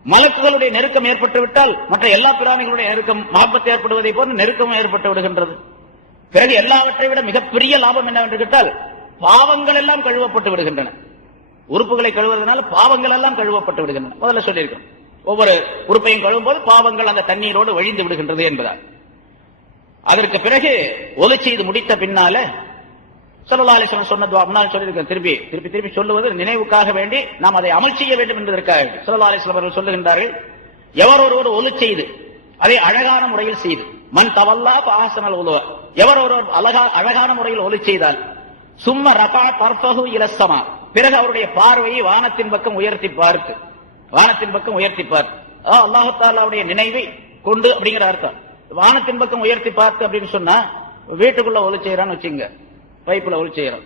மலக்குகளுடைய நெருக்கம் ஏற்பட்டு விட்டால் மற்ற எல்லா பிராணிகளுடைய நெருக்கம், மஹப்பத் ஏற்படுவதை போன்ற நெருக்கம் ஏற்பட்டு விடுகின்றது. பிறகு எல்லாவற்றை விட மிகப்பெரிய லாபம் என்னவென்று கேட்டால் பாவங்கள் எல்லாம் கழுவப்பட்டு விடுகின்றன. உறுப்புகளை கழுவுவதனால பாவங்கள் எல்லாம் கழுவப்பட்டு விடுகின்றன. முதல்ல சொல்லியிருக்கோம், ஒவ்வொரு உறுப்பையும் கழுவும் போது பாவங்கள் அந்த தண்ணீரோடு வழிந்து விடுகின்றது என்பதால். அதற்கு பிறகு ஒலி செய்து முடித்த பின்னால ஸல்லல்லாஹு அலைஹி வஸல்லம் சொன்ன துஆ முன்னால் சொல்லியிருக்கேன். திருப்பி சொல்லுவது நினைவுக்காக வேண்டி நாம் அதை அமல் செய்ய வேண்டும் என்பதற்காக ஸல்லல்லாஹு அலைஹி வஸல்லம் அவர்கள் சொல்லுகின்றார்கள், எவர் ஒருவர் ஒலி செய்து அதை அழகான முறையில் செய்து, மன் தவல்லா ஃபஅஹ்ஸனல் உலூ, எவர் ஒருவர் அழகான முறையில் ஒலி செய்தால், சும்ம ரஃபஅ தர்ஃபஹு இலஸ் ஸமா, பிறகு அவருடைய பார்வையை வானத்தின் பக்கம் உயர்த்தி பார்த்து அல்லாஹ் தஆலாவுடைய நினைவை கொண்டு அப்படிங்கிற அர்த்தம். வானத்தின் பக்கம் உயர்த்தி பார்த்து அப்படின்னு சொன்னா, வீட்டுக்குள்ள ஒலி செய்யறான்னு வச்சுங்க, பைப்புல ஒலி செய்யறோம்,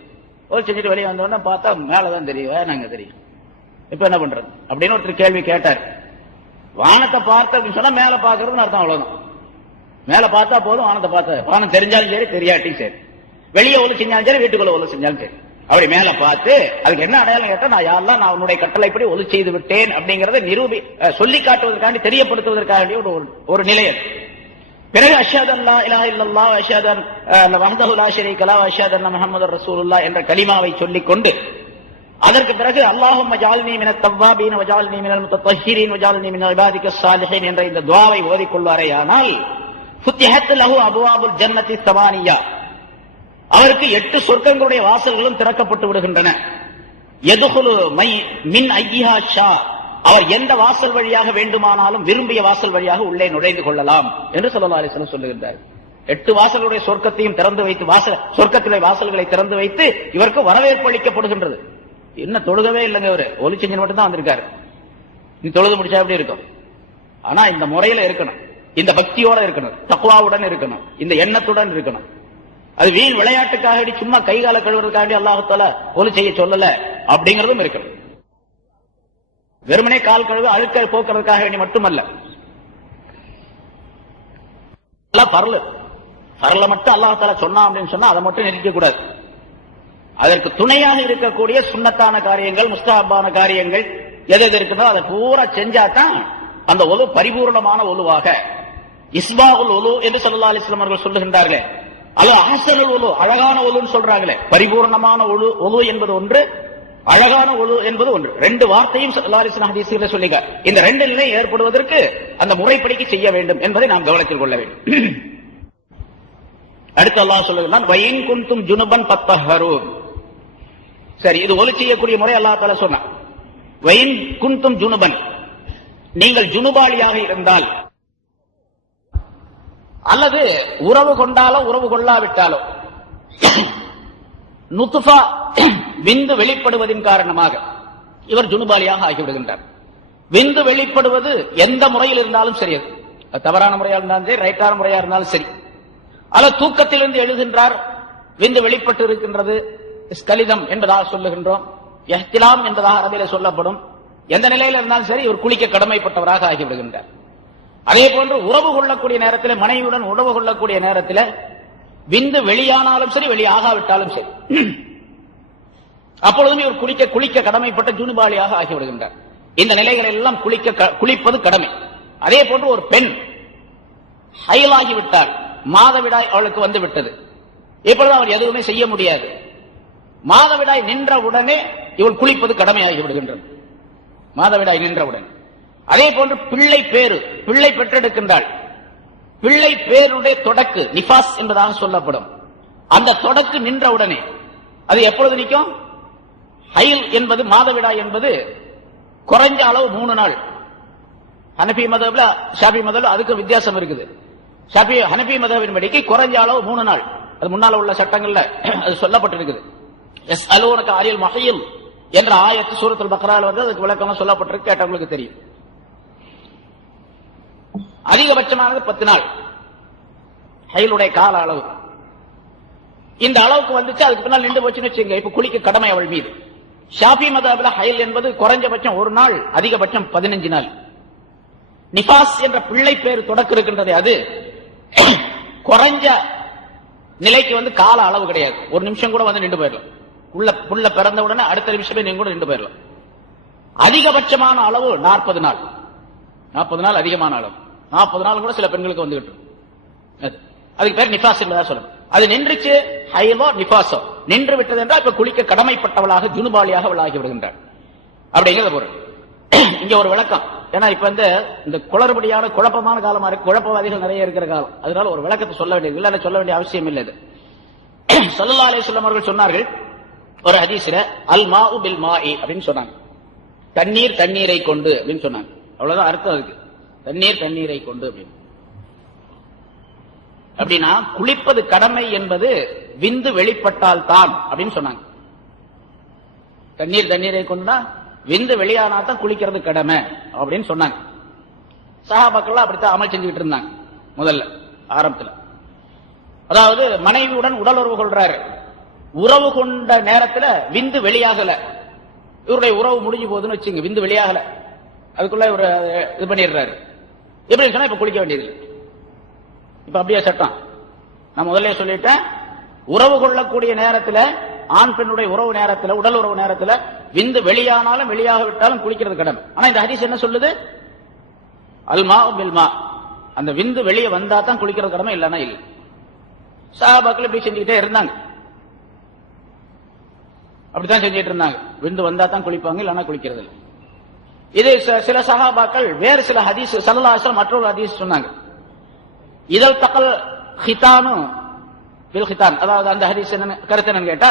ஒலி செஞ்சுட்டு வெளியே வந்தோடனே பார்த்தா மேலதான் தெரியும், நாங்க தெரியும், இப்ப என்ன பண்றது அப்படின்னு ஒருத்தர் கேள்வி கேட்டார். வானத்தை பார்த்து அப்படின்னு சொன்னா மேல பாக்குறதுன்னு அர்த்தம், அவ்வளவுதான். மேல பார்த்தா போதும், வானத்தை பார்த்தா, வானம் தெரிஞ்சாலும் சரி தெரியாட்டியும் சரி, வெளியே ஒலி செஞ்சாலும் சரி, வீட்டுக்குள்ள ஒலி செஞ்சாலும் சரி, அப்படி மேல பார்த்து அதுக்கு என்ன அடையாளம் கேட்டா, நான் உன்னுடைய கட்டளைப்படி ஒலி செய்து விட்டேன் அப்படிங்கறத சொல்லி காட்டுவதற்காண்டி, தெரியப்படுத்துவதற்காக ஒரு நிலை அது. பிறகு அஷ்ஹது அல்லா இலாஹ இல்லல்லாஹ் வ அஷ்ஹது அன்ன வஹ்தஹு லா ஷரீக லஹு வ அஷ்ஹது அன்ன முஹம்மதர் ரசூலுல்லாஹ் என்ற கலிமாவை சொல்லிக் கொண்டு, அதற்கு பிறகு அல்லாஹும்ம ஜஅல்னி மினத் தவ்வாபீன் வ ஜஅல்னி மினல் முத்தத்ஹிரீன் வ ஜஅல்னி மின் இபாதிக்கஸ் ஸாலிஹீன் என்ற இந்த துஆவை ஓதிக்கொள்வாரேயானால் ஃபுத்திஹத் லஹு அப்வாபுல் ஜன்னத்தி ஸமானியா, அவருக்கு 8 சொர்க்கங்களுடைய வாசல்களும் திறக்கப்பட்டு விடுகின்றன. யதுகுலு மின் ஐயிஹா ஷா, அவர் எந்த வாசல் வழியாக வேண்டுமானாலும் விரும்பிய வாசல் வழியாக உள்ளே நுழைந்து கொள்ளலாம் என்று ஸல்லல்லாஹு அலைஹி வஸல்லம் சொல்லுகின்றார். 8 வாசல்களுடைய சொர்க்கத்தையும் திறந்து வைத்து, சொர்க்கத்திலே வாசல்களை திறந்து வைத்து இவருக்கு வரவேற்பு அளிக்கப்படுகின்றது. என்ன தொழுகவே இல்லைங்க, இவரு ஒலி செஞ்சு மட்டும் தான் வந்திருக்காரு. நீ தொழுது முடிச்சா எப்படி இருக்கும்? ஆனா இந்த முறையில இருக்கணும், இந்த பக்தியோட இருக்கணும், தக்வாவுடன் இருக்கணும், இந்த எண்ணத்துடன் இருக்கணும். அது வீண் விளையாட்டுக்காக சும்மா கைகால கழுவுறதுக்காண்டி அல்லாஹ் தஆலா ஒலி செய்ய சொல்லல அப்படிங்கறதும் இருக்கணும். வெறுமனே கால் கழுவு அழுக்க போக்குறதுக்காக வேண்டி மட்டுமல்ல, பரல மட்டும் அல்லாஹ் தஆலா சொன்னா அப்படின்னு சொன்னா அதை மட்டும் நினைக்க கூடாது. அதற்கு துணையாக இருக்கக்கூடிய சுன்னத்தான காரியங்கள், முஸ்தஹப்பான காரியங்கள் எது இருக்குதோ அதை பூரா செஞ்சாதான் அந்த ஒலு பரிபூர்ணமான ஒலுவாக, இஸ்பாகுல் ஒலு என்று ஸல்லல்லாஹு அலைஹி வஸல்லம் அவர்கள் சொல்லுகின்றார்கள். அல்லது அஹ்ஸனுல் ஒலு, அழகான ஒலுன்னு சொல்றாங்களே, பரிபூர்ணமான ஒலு என்பது ஒன்று, அழகான ஒலு என்பது ஒன்று. 2 வார்த்தையும் ஸல்லல்லாஹு அலைஹி வஸல்லம் ஹதீஸ்ல சொல்லிங்க. இந்த 2 நிலை ஏற்படுவதற்கு அந்த முறைப்படிக்கு செய்ய வேண்டும் என்பதை நாம் கவனத்தில் கொள்ள வேண்டும். அடுத்து அல்லாஹ் சொல்லுகிறான் வயின் குன்தும் ஜுனுபன் ஃபத்தஹரு. சரி, இது ஒலி செய்யக்கூடிய முறை அல்லாஹ் தஆலா சொன்னான். வயின் குன்தும் ஜுனுபன், நீங்கள் ஜுனுபாலியாக இருந்தால் அல்லது உறவு கொண்டாலோ உறவு கொள்ளாவிட்டாலோ நுத்ஃபா விந்து வெளிப்படுவதின் காரணமாக இவர் ஜுனுபாலியாக ஆகிவிடுகின்றார். விந்து வெளிப்படுவது எந்த முறையில் இருந்தாலும் சரி, அது தவறான முறையாக இருந்தாலும் சரி, ரைட்டான முறையா இருந்தாலும் சரி, அல்லது தூக்கத்திலிருந்து எழுகின்றார், விந்து வெளிப்பட்டு இருக்கின்றது, ஸ்கலிதம் என்பதாக சொல்லுகின்றோம், எஹ்திலாம் என்பதாக அரபியிலே சொல்லப்படும். எந்த நிலையில் இருந்தாலும் சரி இவர் குளிக்க கடமைப்பட்டவராக ஆகிவிடுகின்றார். அதே போன்று உறவு கொள்ளக்கூடிய நேரத்தில், மனைவியுடன் உறவு கொள்ளக்கூடிய நேரத்தில் விந்து வெளியானாலும் சரி வெளியாகாவிட்டாலும் சரி அப்பொழுதும் இவர் குளிக்க கடமைப்பட்ட ஜுனுபாலியாக ஆகிவிடுகின்றார். இந்த நிலைகள் எல்லாம் குளிப்பது கடமை. அதே போன்று ஒரு பெண் ஹைலாகிவிட்டால், மாதவிடாய் அவளுக்கு வந்து விட்டது, இப்பொழுது அவர் எதுவுமே செய்ய முடியாது. மாதவிடாய் நின்ற உடனே இவள் குளிப்பது கடமையாகி விடுகின்றது, மாதவிடாய் நின்றவுடன். அதே போன்று பிள்ளை பெற்றெடுக்கின்றாள், பிள்ளை பேருடைய தொடக்கு நிஃபாஸ் என்பதாக சொல்லப்படும். அந்த தொடக்கு நின்ற உடனே, அது எப்பொழுது நிற்கும்? ஹைல் என்பது, மாதவிடாய் என்பது குறைஞ்ச அளவு 3 நாள். ஹனபி மதப்ல ஷாஃபி மதப்ல அதுக்கு வித்தியாசம் இருக்குது. ஹனபி மதபின் படிக்கு குறைஞ்ச அளவு 3 நாள். அது முன்னால உள்ள சட்டங்கள்ல அது சொல்லப்பட்டிருக்குது. எஸ் அலூனக அனில் மஹீல் என்ற ஆயத்து சூரத்துல் பக்ரால வந்து அதுக்கு விளக்கமா சொல்லப்பட்டிருக்கு, கேட்டவங்களுக்கு தெரியும். அதிகபட்சமானது 10 நாள் ஹைலுடைய கால அளவு. இந்த அளவுக்கு வந்துச்சு, அதுக்கு பின்னால் நின்று போச்சுன்னு வச்சுங்க, இப்ப குளிக்க கடமை அவள் மீது. ஷாஃபி மதப்ல ஹைல் என்பது குறைஞ்சபட்சம் 1 நாள், அதிகபட்சம் 15 நாள். நிஃபாஸ் என்ற பிள்ளை பேர் தொடக்க இருக்கின்றது, அது குறைஞ்ச நிலைக்கு வந்து கால அளவு கிடையாது. 1 நிமிஷம் கூட வந்து நின்று போயிடலாம். புள்ள பிறந்த உடனே அடுத்த நிமிஷமே நீங்க கூட நின்று போயிடலாம். அதிகபட்சமான அளவு 40 நாள். 40 நாள் அதிகமான அளவு. 40 நாள் கூட சில பெண்களுக்கு வந்துகிட்டு அதுக்கு பேர் நிஃபாஸ் என்பதா சொல்லுங்க. அது நின்றுச்சு, ஹைலோ நிஃபாஸோ நின்று விட்டது என்றால் இப்ப குளிக்க கடமைப்பட்டவளாக ஜுனுபாலியாக அவள் ஆகி விடுகின்றாள் அப்படிங்கிறது பொருள். இங்க ஒரு விளக்கம், ஏன்னா இப்ப இந்த குளறுபடியான குழப்பமான காலமா இருக்கு, குழப்பவாதிகள் நிறைய இருக்கிற காலம், அதனால ஒரு விளக்கத்தை சொல்ல வேண்டியது இல்ல, சொல்ல வேண்டிய அவசியம் இல்லை. ஸல்லல்லாஹு அலைஹி வஸல்லம் அவர்கள் சொன்னார்கள் ஒரு ஹதீஸ்ல, அல் மாஉ பில் மாஇ அப்படின்னு சொன்னாங்க, தண்ணீர் தண்ணீரை கொண்டு அப்படின்னு சொன்னாங்க. அவ்வளவுதான் அர்த்தம் அதுக்கு, தண்ணீர் தண்ணீரை கொண்டு அப்படின்னு. அப்படின்னா குளிப்பது கடமை என்பது விந்து வெளிப்பட்டால் தான் அப்படின்னு சொன்னாங்க. தண்ணீர் தண்ணீரை கொண்டுனா விந்து வெளியானா தான் குளிக்கிறது கடமை அப்படின்னு சொன்னாங்க. சஹாபாக்கள் அப்படித்தான் அமல் செஞ்சுக்கிட்டு இருந்தாங்க முதல்ல ஆரம்பத்தில். அதாவது மனைவியுடன் உடல் உறவு கொள்றாரு, உறவு கொண்ட நேரத்தில் விந்து வெளியாகல, இவருடைய உறவு முடிஞ்சு போகுதுன்னு வச்சுங்க, விந்து வெளியாகல, அதுக்குள்ள இவர் இது பண்ணிடுறாரு. எப்படி சொன்னா இப்ப குளிக்க வேண்டியது இல்லை. இப்ப அப்படியே சட்டம். நான் முதல்ல சொல்லிட்டேன், உறவு கொள்ளக்கூடிய நேரத்தில், ஆண் பெண்ணுடைய உறவு நேரத்தில், உடல் உறவு நேரத்தில் விந்து வெளியானாலும் வெளியாக விட்டாலும் குளிக்கிறது கடமை. ஆனா இந்த ஹதீஸ் என்ன சொல்லுது? அல்மா பில்மா, அந்த விந்து வெளியே வந்தா தான் குளிக்கிறது கடமை, இல்லைன்னா இல்லை. சஹாபாக்கள் இப்படி செஞ்சுக்கிட்டே இருந்தாங்க, அப்படித்தான் செஞ்சுட்டு இருந்தாங்க. விந்து வந்தா தான் குளிப்பாங்க, இல்லைன்னா குளிக்கிறது இல்லை. இது சில சஹாபாக்கள் வேறு சில ஹதீஸ், ஸல்லல்லாஹு அலைஹி வஸல்லம் மற்றொரு ஹதீஸ் சொன்னாங்க, இதழ் தகல் ஹிதானு பில் ஹிதான். அதாவது அந்த ஹதீஸ் என்ன கருத்து என்னன்னு கேட்டா,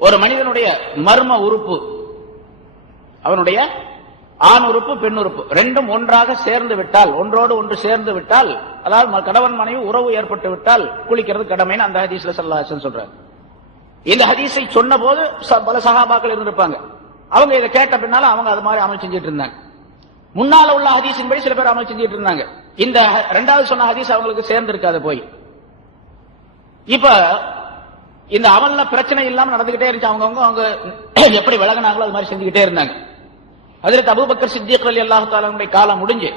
ஒரு மனிதனுடைய மர்ம உறுப்பு, அவனுடைய ஆண் உறுப்பு பெண் உறுப்பு ரெண்டும் ஒன்றாக சேர்ந்து விட்டால், ஒன்றோடு ஒன்று சேர்ந்து விட்டால், அதாவது கணவன் மனைவி உறவு ஏற்பட்டு விட்டால் குளிக்கிறது கடமைன்னு அந்த ஹதீஸ்ல ஸல்லல்லாஹு அலைஹி வஸல்லம் சொல்றாங்க. இந்த ஹதீஸை சொன்ன போது பல சஹாபாக்கள் இருந்திருப்பாங்க, அவங்க இதை கேட்ட பின்னால அவங்க அது மாதிரி அமல் செஞ்சுட்டு இருந்தாங்க. முன்னால உள்ள ஹதீஸின் படி சில பேர் அமல் செஞ்சுட்டு இருந்தாங்க. இந்த இரண்டாவது சொன்ன ஹதீஸ் அவங்களுக்கு சேர்ந்து இருக்காது போய். இப்ப இந்த அமல்ல பிரச்சனை இல்லாம நடந்துகிட்டே இருந்துச்சு, அவங்க எப்படி விலகினாங்களோ அது மாதிரி செஞ்சுக்கிட்டே இருந்தாங்க. ஹஜ்ரத் அபூபக்கர் சித்திக் ரலியல்லாஹு தஆலா அன்ஹுடைய காலம் முடிஞ்சு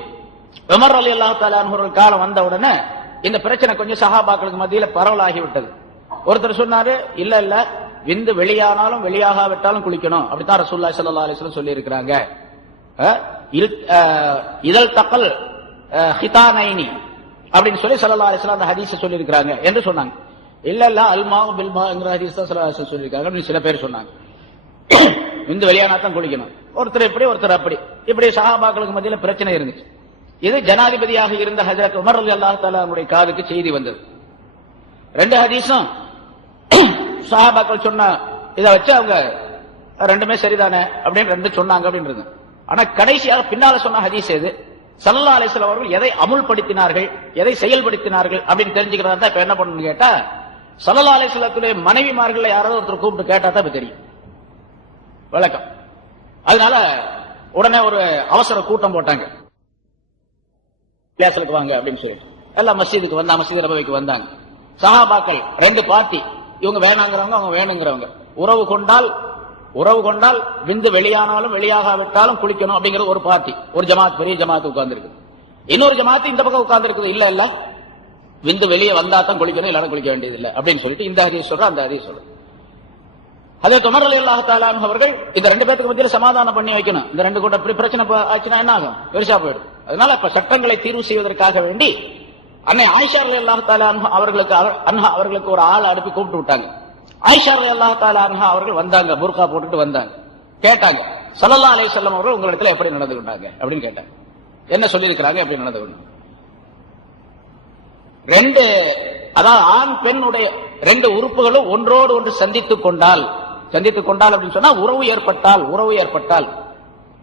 உமர் ரலியல்லாஹு தஆலா அன்ஹுடைய காலம் வந்த உடனே இந்த பிரச்சனை கொஞ்சம் சஹாபாக்களுக்கு மத்தியில பரவலாகி விட்டது. ஒருத்தர் சொன்னாரு, இல்ல இல்ல, விந்து வெளியானாலும் வெளியாகாவிட்டாலும் குளிக்கணும், அப்படித்தான் ரசூலுல்லாஹி ஸல்லல்லாஹு அலைஹி வஸல்லம் சொல்லி இருக்கிறாங்க. இதழ் தகல் ஹிதானைனி அப்படின்னு சொல்லி ஸல்லல்லாஹு அலைஹி வஸல்லம் அந்த ஹதீஸை சொல்லி இருக்கிறாங்க என்று சொன்னாங்க. இல்ல இல்ல, அல்மா பில்மாங்கிற ஹதீஸ் தான் ஸல்லல்லாஹு அலைஹி வஸல்லம் சொல்லி இருக்காங்க சில பேர் சொன்னாங்க. விந்து வெளியானா தான் குளிக்கணும். ஒருத்தர் இப்படி ஒருத்தர் அப்படி, இப்படி சஹாபாக்களுக்கு மத்தியில பிரச்சனை இருந்துச்சு. இது ஜனாதிபதியாக இருந்த ஹஜ்ரத் உமர் ரலியல்லாஹு தஆலா அவருடைய காதுக்கு செய்தி வந்தது. ரெண்டு ஹதீஸும் சஹாபாக்கள் சொன்ன இதை வச்சு அவங்க ரெண்டுமே சரிதானே அப்படின்னு ரெண்டு சொன்னாங்க அப்படின்றது. ஆனா கடைசியாக பின்னால சொன்ன ஹதீஸ் எது? ஸல்லல்லாஹு அலைஹி வஸல்லம் அவர்கள் எதை அமுல்படுத்தினார்கள், எதை செயல்படுத்தினார்கள் அப்படின்னு தெரிஞ்சுக்கிறதா தான் இப்ப என்ன பண்ணணும்னு கேட்டா, ஸல்லல்லாஹு அலைஹி வஸல்லத்துடைய மனைவிமார்கள் யாராவது ஒருத்தர் கூப்பிட்டு கேட்டா தான் இப்ப தெரியும் விளக்கம். அதனால உடனே ஒரு அவசர கூட்டம் போட்டாங்க, கிளாஸுக்கு வாங்க அப்படின்னு சொல்லிட்டு எல்லாம் மஸ்ஜிதுக்கு வந்தா, மஸ்ஜித் நபவிக்கு வந்தாங்க. சஹாபாக்கள் ரெண்டு பார்ட்டி, இவங்க வேணாங்கிறவங்க, அவங்க வேணுங்கிறவங்க. உறவு கொண்டால் விந்து வெளியானாலும் வெளியாகாவிட்டாலும் குளிக்கணும் அப்படிங்கிற ஒரு பார்ட்டி, ஒரு ஜமாத், பெரிய ஜமாத் உட்கார்ந்து இருக்கு. இன்னொரு ஜமாத் இந்த பக்கம் உட்கார்ந்து இருக்குது, இல்ல விந்து வெளியே வந்தா தான் குளிக்கணும், இல்லாத குளிக்க வேண்டியது இல்லை அப்படின்னு சொல்லிட்டு இந்த ஹதீஸ் சொல்ற, அந்த ஹதீஸ் சொல்ற. ஹஜ்ரத் உமர் ரலியல்லாஹு தஆலா அன்ஹு அவர்கள் இந்த ரெண்டு பேருக்கு மத்தியில சமாதானம் பண்ணி வைக்கணும். இந்த ரெண்டு கூட்ட பிரச்சனை ஆச்சுன்னா என்ன ஆகும்? பெருசா போயிடும். அதனால இப்ப சட்டங்களை தீர்வு செய்வதற்காக வேண்டி அன்னை ஆயிஷா ரலியல்லாஹு தஆலா அன்ஹா அவர்களுக்கு ஒரு ஆள் அனுப்பி கூப்பிட்டு விட்டாங்க. ஆயிஷா ரலியல்லாஹு தஆலா அன்ஹா அவர்கள் வந்தாங்க, புர்கா போட்டுட்டு வந்தாங்க. கேட்டாங்க, ஸல்லல்லாஹு அலைஹி வஸல்லம் அவர்கள் உங்களிடத்துல எப்படி நடந்து கொண்டாங்க அப்படின்னு கேட்டாங்க. என்ன சொல்லி இருக்கிறாங்க, எப்படி நடந்து கொண்டாங்க? ரெண்டு, அதாவது ஆண் பெண்ணுடைய ரெண்டு உறுப்புகளும் ஒன்றோடு ஒன்று சந்தித்துக் கொண்டால் அப்படின்னு சொன்னா உறவு ஏற்பட்டால்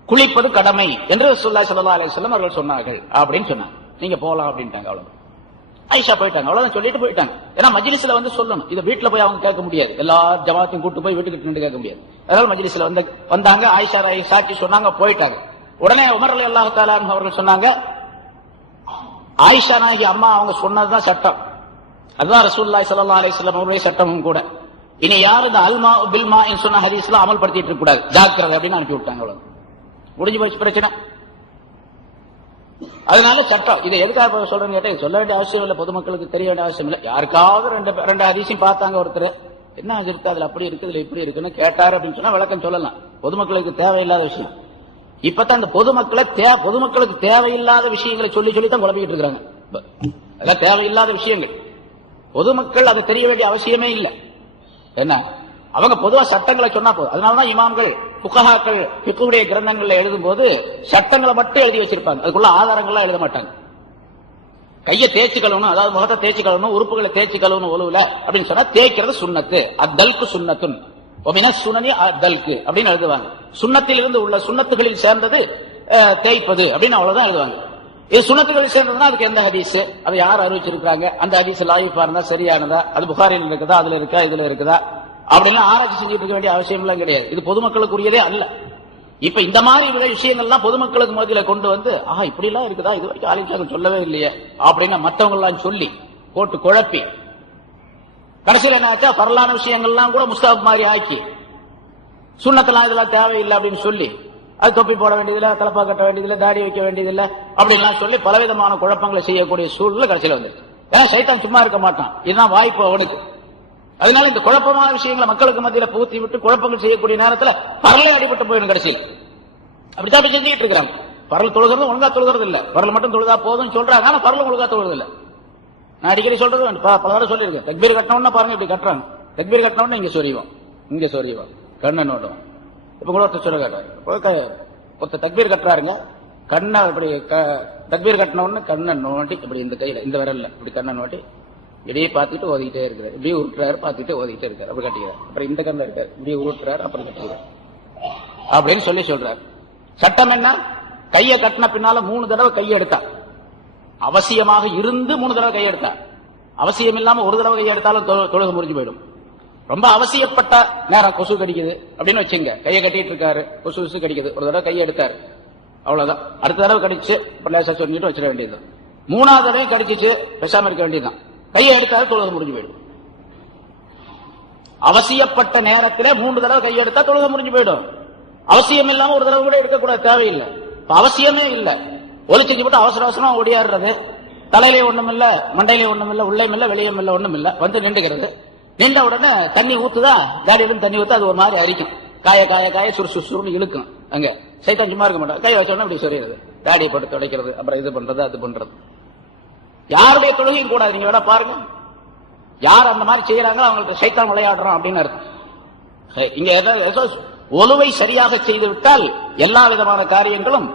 குளிப்பது கடமை என்று ரசூலுல்லாஹி ஸல்லல்லாஹு அலைஹி வஸல்லம் அவர்கள் சொன்னார்கள் அப்படின்னு சொன்னாங்க. நீங்க போலாம் அப்படின்ட்டாங்க. அவ்வளவு. ஆயிஷா போயிட்டாங்க, அவ்வளவுதான் சொல்லிட்டு போயிட்டாங்க. ஏன்னா மஜ்லிஸ்ல வந்து சொல்லணும், இதை வீட்டுல போய் அவங்க கேட்க முடியாது, எல்லா ஜமாத்தையும் கூட்டு போய் வீட்டுக்கு நின்று கேட்க முடியாது. அதனால மஜ்லிஸ்ல வந்தாங்க, ஆயிஷா சாட்சி சொன்னாங்க, போயிட்டாங்க. உடனே உமர் ரலியல்லாஹு தஆலா அன்ஹு அவர்கள் சொன்னாங்க, ஆயிஷா நாயகி அம்மா அவங்க சொன்னதுதான் சட்டம், அதுதான் ரசூலுல்லாஹி ஸல்லல்லாஹு அலைஹி வஸல்லம் அவருடைய சட்டமும் கூட. இனி யாரும் இந்த அல்மா பில்மா சொன்ன ஹதீஸ்ல அமல்படுத்திட்டு இருக்க கூடாது, ஜாக்கிரதை அப்படின்னு அனுப்பி விட்டாங்க. அவ்வளவு முடிஞ்சு போச்சு பிரச்சனை. அதனால சட்டம் இதை எதுக்காக சொல்றேன்னு கேட்டா, சொல்ல வேண்டிய அவசியம் இல்லை, பொதுமக்களுக்கு தெரிய வேண்டிய அவசியம் இல்லை. யாருக்காவது ரெண்டு ஹதீஸையும் பார்த்தாங்க, ஒருத்தர் என்ன இருக்கு அதுல அப்படி இருக்கு இதுல இப்படி இருக்குன்னு கேட்டாரு அப்படின்னு சொன்னா விளக்கம் சொல்லலாம். பொதுமக்களுக்கு தேவையில்லாத விஷயம். இப்பதான் இந்த பொதுமக்களுக்கு தேவையில்லாத விஷயங்களை சொல்லி தான் குழப்பிக்கிட்டு இருக்காங்க. அதான் தேவையில்லாத விஷயங்கள், பொதுமக்கள் அதை தெரிய வேண்டிய அவசியமே இல்லை. என்ன, அவங்க பொதுவா சட்டங்களை சொன்னா போதும். அதனாலதான் இமாம்கள், புகஹாக்கள் ஃபிக்ஹுடைய கிரந்தங்கள்ல எழுதும் போது சட்டங்களை மட்டும் எழுதி வச்சிருப்பாங்க, அதுக்குள்ள ஆதாரங்கள்லாம் எழுத மாட்டாங்க. கையை தேய்ச்சி கழுவணும், அதாவது முகத்தை தேய்ச்சி கழுவணும், உறுப்புகளை தேய்ச்சி கழுவணும் ஒழுவுல அப்படின்னு சொன்னா தேய்க்கிறது சுன்னத்து, அத்தல்கு சுன்னத்துன் சுனனி அத்தல்கு அப்படின்னு எழுதுவாங்க. சுன்னத்தில் இருந்து உள்ள சுன்னத்துகளில் சேர்ந்தது தேய்ப்பது அப்படின்னு அவ்வளவுதான் எழுதுவாங்க. இது சுன்னத்துகளில் சேர்ந்ததுன்னா அதுக்கு எந்த ஹதீஸ், அதை யார் அறிவிச்சிருக்காங்க, அந்த ஹதீஸ் லாயிஃபா இருந்தா சரியானதா, அது புகாரில் இருக்குதா, அதுல இருக்கா, இதுல இருக்குதா அப்படின்னா ஆராய்ச்சி செஞ்சுட்டு இருக்க வேண்டிய அவசியம் எல்லாம் கிடையாது. இது பொதுமக்களுக்குரியதே அல்ல. இப்ப இந்த மாதிரி விஷயங்கள்லாம் பொதுமக்களுக்கு மத்தியில கொண்டு வந்து இப்படி எல்லாம் இருக்குதா, இது வரைக்கும் ஆலிம்கள் சொல்லவே இல்லையே அப்படின்னு மற்றவங்க எல்லாம் சொல்லி போட்டு குழப்பி கடைசியில் என்ன ஆச்சா, பரலான விஷயங்கள்லாம் கூட முஸ்தஹப் மாதிரி ஆக்கி சுன்னத்தெல்லாம் இதெல்லாம் தேவையில்லை அப்படின்னு சொல்லி அது தொப்பி போட வேண்டியதில்லை, தலப்பா கட்ட வேண்டியதில்லை, தாடி வைக்க வேண்டியதில்லை அப்படின்லாம் சொல்லி பலவிதமான குழப்பங்களை செய்யக்கூடிய சூழ்நிலை கடைசியில் வந்துருக்கு. ஏன்னா சைத்தான் சும்மா இருக்க மாட்டான், இதுதான் வாய்ப்பு அவனுக்கு. அதனால இந்த குழப்பமான விஷயங்களை மக்களுக்கு மத்தியில பூத்தி விட்டு குழப்பங்கள் செய்யக்கூடிய நேரத்தில் பரலை அடிபட்டு போயிடும். கடைசியில் அப்படித்தான் செஞ்சுட்டு இருக்கிறாங்க. பரல் தொழுகிறது ஒழுங்கா தொழுகிறது இல்ல, பரல் மட்டும் தொழுதா போதும் சொல்றாங்க, ஆனா பரலும் ஒழுங்கா தொழுகிறது இல்ல. நான் அடிக்கடி சொல்றது பல தடவை சொல்லியிருக்கேன், தக்பீர் கட்டணும்னா பாருங்க இப்படி கட்டுறாங்க, தக்பீர் கட்டணும்னா இங்க சொறிவோம் கண்ணை நோட்டும். இப்ப கூட ஒருத்தர் சொல்ல கேட்டாரு, ஒருத்தர் தக்பீர் கட்டுறாருங்க, கண்ணை இப்படி தக்பீர் கட்டினோன்னு கண்ணை நோட்டி இப்படி இந்த கையில இந்த விரல்ல இப்படி கண்ணை நோட்டி இடையே பார்த்துட்டு ஓதிக்கிட்டே இருக்கிறார், இப்படியே உருட்டுறாரு, பார்த்துட்டு ஓதிக்கிட்டே இருக்காரு, அப்படி கட்டிக்கிறார். அப்புறம் இந்த கண்ணில் இருக்காரு, இப்படியே உருட்டுறாரு, அப்புறம் கட்டிக்கிறார் அப்படின்னு சொல்றாரு. சட்டம் என்ன, கையை கட்டின பின்னால 3 தடவை கையை எடுத்தா, அவசியமாக இருந்து 3 தடவை கையை எடுத்தா, அவசியம் இல்லாம ஒரு தடவை கையை எடுத்தாலும் தொழுகை முறிஞ்சு போயிடும். ரொம்ப அவசியப்பட்ட நேரம், கொசு கடிக்குது அப்படின்னு வச்சுங்க, கையை கட்டிட்டு இருக்காரு, கொசு கடிக்குது, ஒரு தடவை கையை எடுத்தாரு, அவ்வளவுதான். அடுத்த தடவை கடிச்சு லேசா சொல்லிட்டு வச்சிட வேண்டியதுதான். 3ஆவது தடவை கடிச்சிச்சு பேசாம இருக்க வேண்டியதுதான். கையை எடுத்தாரு, தொழுகை முடிஞ்சு போயிடும். அவசியப்பட்ட நேரத்தில் 3 தடவை கையை எடுத்தா தொழுகை முடிஞ்சு போயிடும். அவசியம் இல்லாம ஒரு தடவை கூட எடுக்கக்கூடாது, தேவையில்லை. அவசியமே இல்லை, ஒலிச்சு போட்டு அவசர அவசரமா ஓடியாடுறது, தலையிலே ஒண்ணும் இல்ல, மண்டையிலே ஒண்ணும் இல்ல, உள்ளேயும் இல்ல, வெளியும் இல்ல, ஒண்ணும் இல்ல, வந்து நின்றுகிறது. நின்ற உடனே தண்ணி ஊத்துதா, தாடியிலிருந்து தண்ணி ஊத்து, அது ஒரு மாதிரி அரிக்கும், காய சுறுசுறுன்னு இழுக்கும். அங்க சைத்தான் சும்மா இருக்க மாட்டான், கை வச்சோன்னா இப்படி சொல்லிடுறது, தாடியை போட்டு துடைக்கிறது, அப்புறம் இது பண்றது அது பண்றது. யாருடைய தொழுகையும் கூடாது. நீங்க வேணா பாருங்க, யார் அந்த மாதிரி செய்யறாங்க அவங்களுக்கு சைத்தான் விளையாடுறோம் அப்படின்னு அர்த்தம். இங்க ஒழுவை சரியாக செய்து விட்டால் எல்லா விதமான காரியங்களும்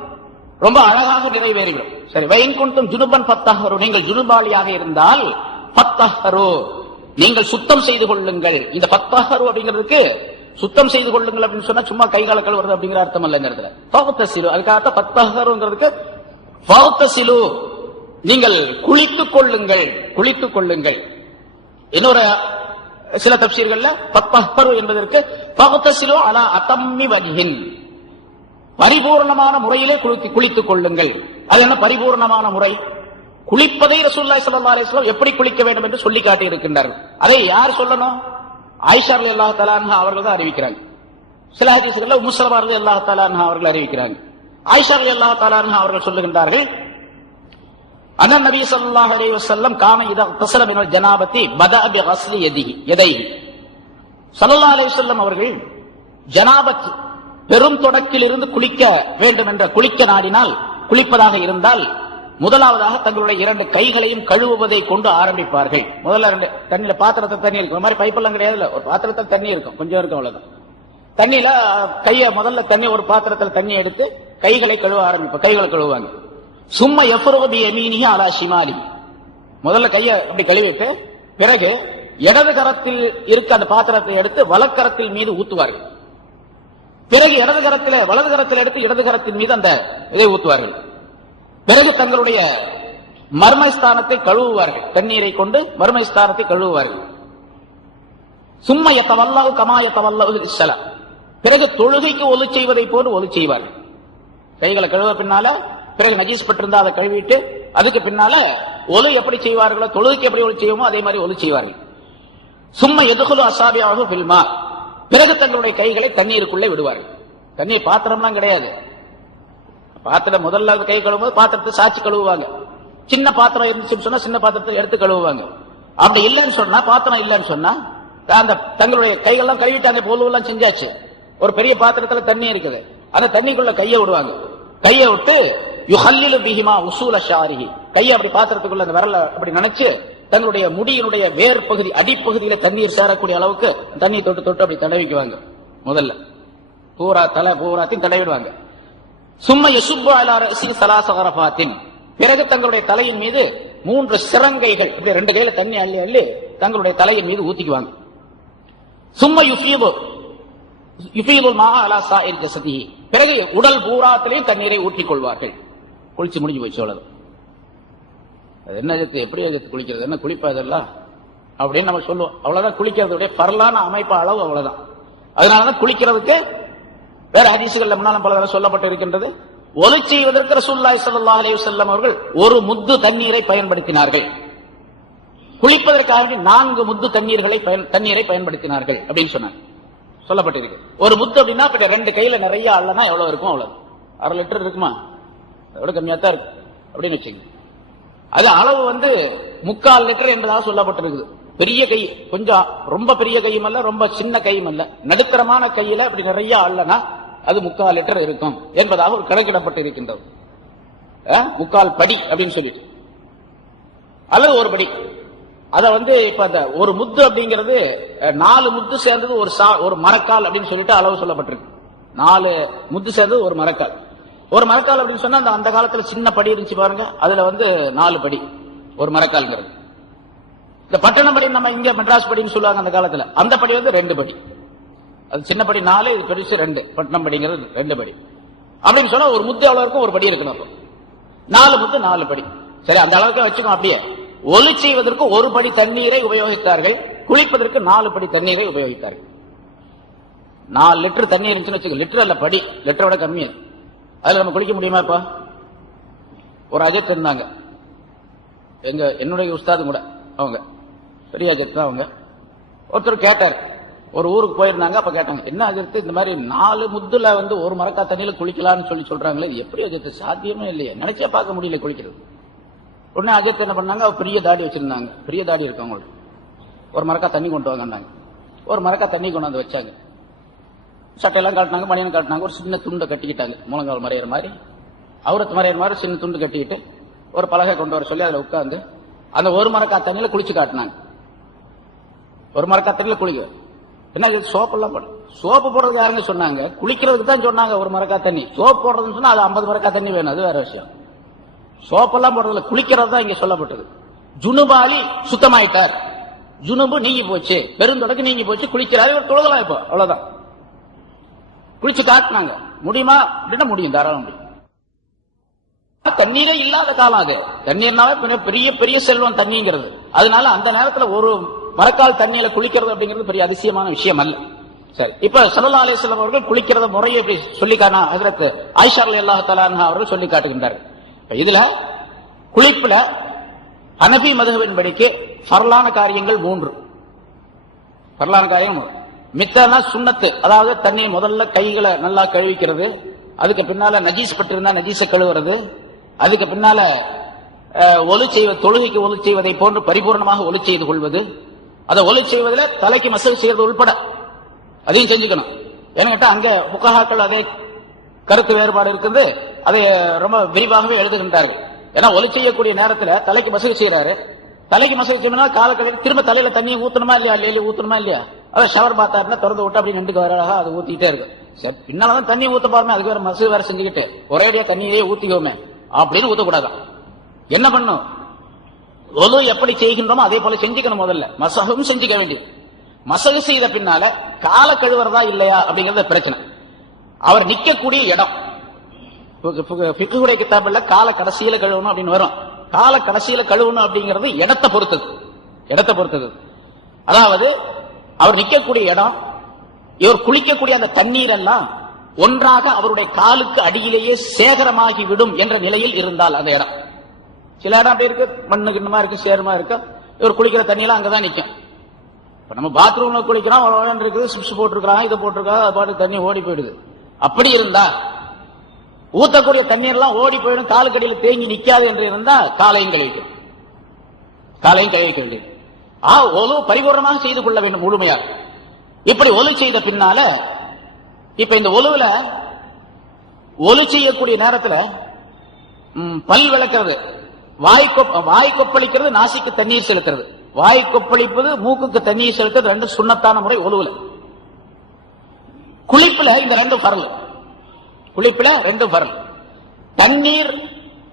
ரொம்ப அழகாக நிறைவேறிவிடும். சரி, வைன் குண்டும் ஜுனுபன் பத்தஹரு, நீங்கள் ஜுனுபாலியாக இருந்தால் பத்தஹரு, நீங்கள் சுத்தம் செய்து கொள்ளுங்கள். இந்த ஃபத்தஹரு அப்படிங்கிறதுக்கு சுத்தம் செய்து கொள்ளுங்கள் அப்படின்னு சொன்னா சும்மா கை கால கழுவுறது அப்படிங்கிற அர்த்தம் அல்ல. இந்த இடத்துல ஃபக்தசிலு, அதுக்காக ஃபத்தஹருங்கிறதுக்கு ஃபக்தசிலு, நீங்கள் குளித்துக் கொள்ளுங்கள், குளித்துக் கொள்ளுங்கள். இன்னொரு சில தஃசீர்கள்ல ஃபத்தஹரு என்பதற்கு ஃபக்தசிலு அலா அதம்மி வஜ்ஹின், பரிபூர்ணமான முறையிலே குளித்துக் கொள்ளுங்கள். அது என்ன பரிபூர்ணமான முறை? குளிப்பதை ரசூலுல்லாஹி ஸல்லல்லாஹு அலைஹி வஸல்லம் எப்படி குளிக்க வேண்டும் என்று சொல்லி காட்டி இருக்கின்றார்கள். அதை யார் சொல்லணும்? ஆயிஷா ரலியல்லாஹு தஆலா அன்ஹா அவர்கள் தான் அறிவிக்கிறாங்க. சில ஹதீஸ்கள்ல உம்மு ஸலமா ரலியல்லாஹு தஆலா அன்ஹா அவர்கள் அறிவிக்கிறாங்க. ஆயிஷா ரலியல்லாஹு தஆலா அன்ஹா அவர்கள் சொல்லுகின்றார்கள், அன்ன நபி ஸல்லல்லாஹு அலைஹி வஸல்லம் கான இதா தஸல மினல் ஜனாபத்தி பதஅ பிகஸ்லி யதைஹி. ஸல்லல்லாஹு அலைஹி வஸல்லம் அவர்கள் ஜனாபத் பெரும் தொடக்கில் இருந்து குளிக்க வேண்டும் என்ற குளிக்க நாடினால், குளிப்பதாக இருந்தால் முதலாவதாக தங்களுடைய 2 கைகளையும் கழுவுவதை கொண்டு ஆரம்பிப்பார்கள். முதல்ல 2 தண்ணியில பாத்திரத்தில் தண்ணி இருக்கும், மாதிரி பைப்பெல்லாம் கிடையாது, ஒரு பாத்திரத்தில் தண்ணி இருக்கும், கொஞ்சம் இருக்கும், அவ்வளவுதான். தண்ணியில முதல்ல தண்ணி ஒரு பாத்திரத்தில் தண்ணி எடுத்து கைகளை கழுவ ஆரம்பிப்பாங்க, கைகளை கழுவுவாங்க. சும்மா யஃப்ருகு பி யமீனிஹி அலா ஷிமாலி, முதல்ல கையை அப்படி கழுவிட்டு பிறகு இடது கரத்தில் இருக்க அந்த பாத்திரத்தை எடுத்து வலக்கரத்தில் மீது ஊத்துவார்கள். பிறகு வலது கரத்தில் எடுத்து இடது கரத்தின் மீது அந்த இதை ஊத்துவார்கள். பிறகு தங்களுடைய மர்மஸ்தானத்தை கழுவுவார்கள், தண்ணீரை கொண்டு மர்மஸ்தானத்தை கழுவுவார்கள். சும்மா யதவல்லஹு கமா யதவல்லஹு லிஸ்ஸலா, பிறகு தொழுகைக்கு ஒலு செய்வதை போல ஒலு செய்வார்கள். கைகளை கழுவ பின்னால பிறகு நஜீஸ் பட்டிருந்தா அதை கழுவிட்டு அதுக்கு பின்னால ஒலு எப்படி செய்வார்களோ, தொழுகைக்கு எப்படி ஒலு செய்வோமோ அதே மாதிரி ஒலு செய்வார்கள். சும்மா யதுகுலு அஸாபிஅஹு ஃபில் மா, பிறகு தங்களுடைய கைகளை தண்ணீருக்குள்ளே விடுவார்கள். தண்ணீர் பாத்திரம்லாம் கிடையாது, பாத்திரம் முதல்ல கை கழுவும்போது பாத்திரத்தை சாட்சி கழுவுவாங்க. சின்ன பாத்திரம் இருந்துச்சுன்னு சொன்னா சின்ன பாத்திரத்தை எடுத்து கழுவுவாங்க. அப்படி இல்லைன்னு சொன்னா, பாத்திரம் இல்லைன்னு சொன்னா, அந்த தங்களுடைய கைகள்லாம் கழுவிட்டாங்க, பொருளெல்லாம் செஞ்சாச்சு, ஒரு பெரிய பாத்திரத்துல தண்ணி இருக்குது, அந்த தண்ணிக்குள்ள கையை விடுவாங்க. கையை விட்டு யுஹல்லிலு பிஹிமா உசூல ஷாரிஹி, கையை அப்படி பாத்திரத்துக்குள்ள அந்த விரல அப்படி நினைச்சு தங்களுடைய முடியினுடைய வேர் பகுதி அடிப்பகுதியில தண்ணீர் சேரக்கூடிய அளவுக்கு தண்ணி தொட்டு தொட்டு அப்படி தடவிக்குவாங்க. முதல்ல தலை பூராத்தையும் தடவிடுவாங்க. சும்மா யசுப்பு அலா ரஸி ஸலாஸ கரஃபாத்தின், பிறகு தங்களுடைய தலையின் மீது 3 சிரங்கைகள் இப்படி 2 கையில தண்ணி அள்ளி அள்ளி தங்களுடைய தலையின் மீது ஊத்திக்குவாங்க. சும்மா யுஃபீதுல் மா அலா ஸாயிர் ஜஸதிஹி, பிறகு உடல் பூராத்திலையும் தண்ணீரை ஊற்றிக் கொள்வார்கள். குளிச்சு முடிஞ்சு போய் சொல்லுது. அது என்ன எப்படி குளிக்கிறது, என்ன குளிப்பதெல்லாம் அப்படின்னு நம்ம சொல்லுவோம். அவ்வளவுதான் குளிக்கிறதுடைய பரலான அமைப்பு அளவு, அவ்வளவுதான். அதனாலதான் குளிக்கிறதுக்கு வேற ஹதீசுகள்ல முன்னாலும் பல தடவை சொல்லப்பட்டு இருக்கின்றது. ஒலு செய்வதற்கு ரசூலுல்லாஹி ஸல்லல்லாஹு அலைஹி வஸல்லம் அவர்கள் 1 முத்து தண்ணீரை பயன்படுத்தினார்கள். குளிப்பதற்காக 4 முத்து தண்ணீரை பயன்படுத்தினார்கள் அப்படின்னு சொன்னாங்க, சொல்லப்பட்டிருக்கு. 1 முத்து அப்படின்னா 2 கையில நிறைய அள்ளனா எவ்வளவு இருக்கும், அவ்வளவு 1/2 லிட்டர் இருக்குமா, அதோட கம்மியா தான் இருக்கு அப்படின்னு வச்சுங்க. அது அளவு 3/4 லிட்டர் என்பதாக சொல்லப்பட்டிருக்குது. பெரிய கை, கொஞ்சம் ரொம்ப பெரிய கையும் அல்ல, ரொம்ப சின்ன கையும் அல்ல, நடுத்தரமான கையில அப்படி நிறைய அள்ளனா அது 3/4 லிட்டர் இருக்கும் என்பதாக ஒரு கணக்கிடப்பட்டு இருக்கின்றது. 3/4 படி அப்படின்னு சொல்லிட்டு, அல்லது 1 படி. அத இப்ப அந்த 1 முத்து அப்படிங்கிறது 4 முத்து சேர்ந்தது ஒரு மரக்கால் அப்படின்னு சொல்லிட்டு அளவு சொல்லப்பட்டிருக்கு. 4 முத்து சேர்ந்தது 1 மரக்கால். 1 மரக்கால் அப்படின்னு சொன்னா அந்த காலத்துல சின்ன படி இருந்துச்சு பாருங்க, அதுல 4 படி 1 மரக்கால்ங்கிறது. இந்த பட்டண படி நம்ம இங்க மெட்ராஸ் படின்னு சொல்லுவாங்க அந்த காலத்துல, அந்த படி 2 படி. அது சின்ன படி 4, இது பெருசு 2, பட்டணம் படிங்கிறது 2 படி அப்படின்னு சொன்னா 1 முத்து அவ்வளவு இருக்கும், 1 படி இருக்கணும். 4 முத்து 4 படி. சரி, அந்த அளவுக்கு வச்சுக்கோம். அப்படியே ஒலு செய்வதற்கு 1 படி தண்ணீரை உபயோகித்தார்கள், குளிப்பதற்கு 4 படி தண்ணீரை உபயோகித்தார்கள். 4 லிட்டர் தண்ணீர் இருந்துச்சுன்னு வச்சுக்க, லிட்டர் அல்ல படி, லிட்டரோட கம்மி. அதுல நம்ம குளிக்க முடியுமா? இப்ப ஒரு அஜத் இருந்தாங்க, என்னுடைய உஸ்தாது கூட, அவங்க பெரிய அஜத் தான். அவங்க ஒருத்தர் கேட்டார், ஒரு ஊருக்கு போயிருந்தாங்க, அப்ப கேட்டாங்க, என்ன அஜத்து இந்த மாதிரி 4 முத்துல 1 மரக்கா தண்ணியில குளிக்கலாம்னு சொல்றாங்களே, இது எப்படி அஜத்து, சாத்தியமே இல்லையே, நினைச்சே பார்க்க முடியல குளிக்கிறது. உடனே அஜத் என்ன பண்ணாங்க, அவர் பெரிய தாடி வச்சிருந்தாங்க, பெரிய தாடி இருக்கு அவங்களுக்கு. 1 மரக்கா தண்ணி கொண்டு வாங்க, 1 மரக்கா தண்ணி கொண்டு வந்து வச்சாங்க. சட்டையெல்லாம் காட்டினாங்க, மணியன் காட்டினாங்க, ஒரு சின்ன துண்டை கட்டிக்கிட்டாங்க, முழங்கால் மறையிற மாதிரி, அவுரத்து மறையிற மாதிரி சின்ன துண்டு கட்டிக்கிட்டு ஒரு பலகை கொண்டு வர சொல்லி அதுல உட்காந்து அந்த 1 மரக்கா தண்ணியில குளிச்சு காட்டினாங்க. 1 மரக்கா தண்ணியில குளிக்க என்ன, சோப்பெல்லாம் போட, சோப்பு போடுறதுக்கு யாருங்க சொன்னாங்க, குளிக்கிறதுக்கு தான் சொன்னாங்க. 1 மரக்கா தண்ணி, சோப்பு போடுறதுன்னு சொன்னா அது 50 மரக்கா தண்ணி வேணும், அது வேற விஷயம். சோப்பெல்லாம் போடுறதுல குளிக்கிறது தான் இங்க சொல்லப்பட்டது. ஜுனுபாலி சுத்தமாயிட்டார், ஜுனுபு நீங்கி போச்சு, பெருந்தொடக்கு நீங்கி போச்சு, குளிக்கிறாரு, ஒரு தொழுகலாம். இப்போ அவ்வளவுதான். குளிச்சு காட்டினாங்க. முடியுமா அப்படின்னா முடியும், தாராளம் முடியும். தண்ணீரே இல்லாத காலம் அது. தண்ணீர்னாவே பெரிய பெரிய செல்வம் தண்ணிங்கிறது. அதனால அந்த நேரத்தில் ஒரு மரக்கால் தண்ணியில குளிக்கிறது அப்படிங்கிறது பெரிய அதிசயமான விஷயம் அல்ல. சரி, இப்ப ஸல்லல்லாஹு அலைஹி வஸல்லம் அவர்கள் குளிக்கிறத முறையை சொல்லி ஹஜ்ரத் ஆயிஷா ரலியல்லாஹு தஆலா அன்ஹா அவர்கள் சொல்லி காட்டுகின்றார்கள். இதுல குளிப்புல ஹனஃபி மதுஹபின்படிக்கு ஃபர்லான காரியங்கள் 3. ஃபர்லான காரியம் மித்தனா சுன்னத்து. அதாவது தண்ணி முதல்ல கைகளை நல்லா கழுவிக்கிறது, அதுக்கு பின்னால நஜீஸ் பட்டிருந்தா நஜீஸை கழுவுறது, அதுக்கு பின்னால ஒலு செய்வது, தொழுகைக்கு ஒலு செய்வதை போன்று பரிபூர்ணமாக ஒலு செய்து கொள்வது, அதை ஒலு செய்வதில் தலைக்கு மசகு செய்வது உள்பட அதையும் செஞ்சுக்கணும். ஏன்னு கேட்டா அங்க ஃபுகஹாக்கள் அதே கருத்து வேறுபாடு இருக்குது, அதை ரொம்ப விரிவாகவே எழுதுகின்றார்கள். ஏன்னா ஒலி செய்யக்கூடிய நேரத்தில் தலைக்கு மசகு செய்யறாரு, தலைக்கு மசகு செய்யணும்னா காலக்கடையில் திரும்ப தலையில தண்ணியை ஊத்தணுமா இல்லையா, இல்லையா ஊத்தணுமா இல்லையா, அதான் ஷவர் பாத்தாருன்னா திறந்து விட்டு அப்படி நின்று வராக அது ஊத்திட்டே இருக்கு. சரி, பின்னாலதான் தண்ணி ஊத்த பாருமே, அதுக்கு வேற மசகு வேற செஞ்சுக்கிட்டு ஒரேடியா தண்ணியே ஊத்திக்கோமே அப்படின்னு ஊத்தக்கூடாதான். என்ன பண்ணும், ஒலு எப்படி செய்கின்றோமோ அதே போல செஞ்சுக்கணும். முதல்ல மசகும் செஞ்சுக்க வேண்டியது. மசகு செய்த பின்னால கால கழுவுறதா இல்லையா அப்படிங்கறது பிரச்சனை. அவர் நிக்கக்கூடிய இடம் ஃபிக்ஹுடைய கிதாபுல கால கடைசியில கழுவணும் அப்படின்னு வரும். கால கடைசியில கழுவணும் அப்படிங்கிறது இடத்தை பொறுத்தது. அதாவது அவர் நிக்கக்கூடிய இடம், இவர் குளிக்கக்கூடிய அந்த தண்ணீர் எல்லாம் ஒன்றாக அவருடைய காலுக்கு அடியிலேயே சேகரமாகி விடும் என்ற நிலையில் இருந்தால் அந்த இடம். சில இடம் அப்படி இருக்கு, மண்ணு கிண்ணமா இருக்கு, சேருமா இருக்கு, இவர் குளிக்கிற தண்ணியெல்லாம் அங்கதான் நிக்கும். இப்ப நம்ம பாத்ரூம்ல குளிக்கிறோம், இருக்குது, சிப்ஸ் போட்டிருக்கிறாங்க, இதை போட்டிருக்காங்க, அது பாட்டு தண்ணி ஓடி போயிடுது. அப்படி இருந்தா ஊத்தக்கூடிய தண்ணீர் எல்லாம் ஓடி போயிடும், காலுக்கடியில் தேங்கி நிக்காது என்று இருந்தா காலையும் கழுவிக்க வேண்டியது. ஒலு பரிபூர்ணமாக செய்து கொள்ள வேண்டும் முழுமையாக. இப்படி ஒலு செய்த பின்னால இப்ப இந்த ஒலுவுல ஒலு செய்யக்கூடிய நேரத்தில் பல் விளக்கிறது, வாய் கொப்பளிக்கிறது, நாசிக்கு தண்ணீர் செலுத்துறது. வாய் கொப்பளிப்பது, மூக்குக்கு தண்ணீர் செலுத்துறது 2 சுன்னத்தான முறை ஒலுவுல. குளிப்புல இந்த 2 ஃபர்ல். தண்ணீர்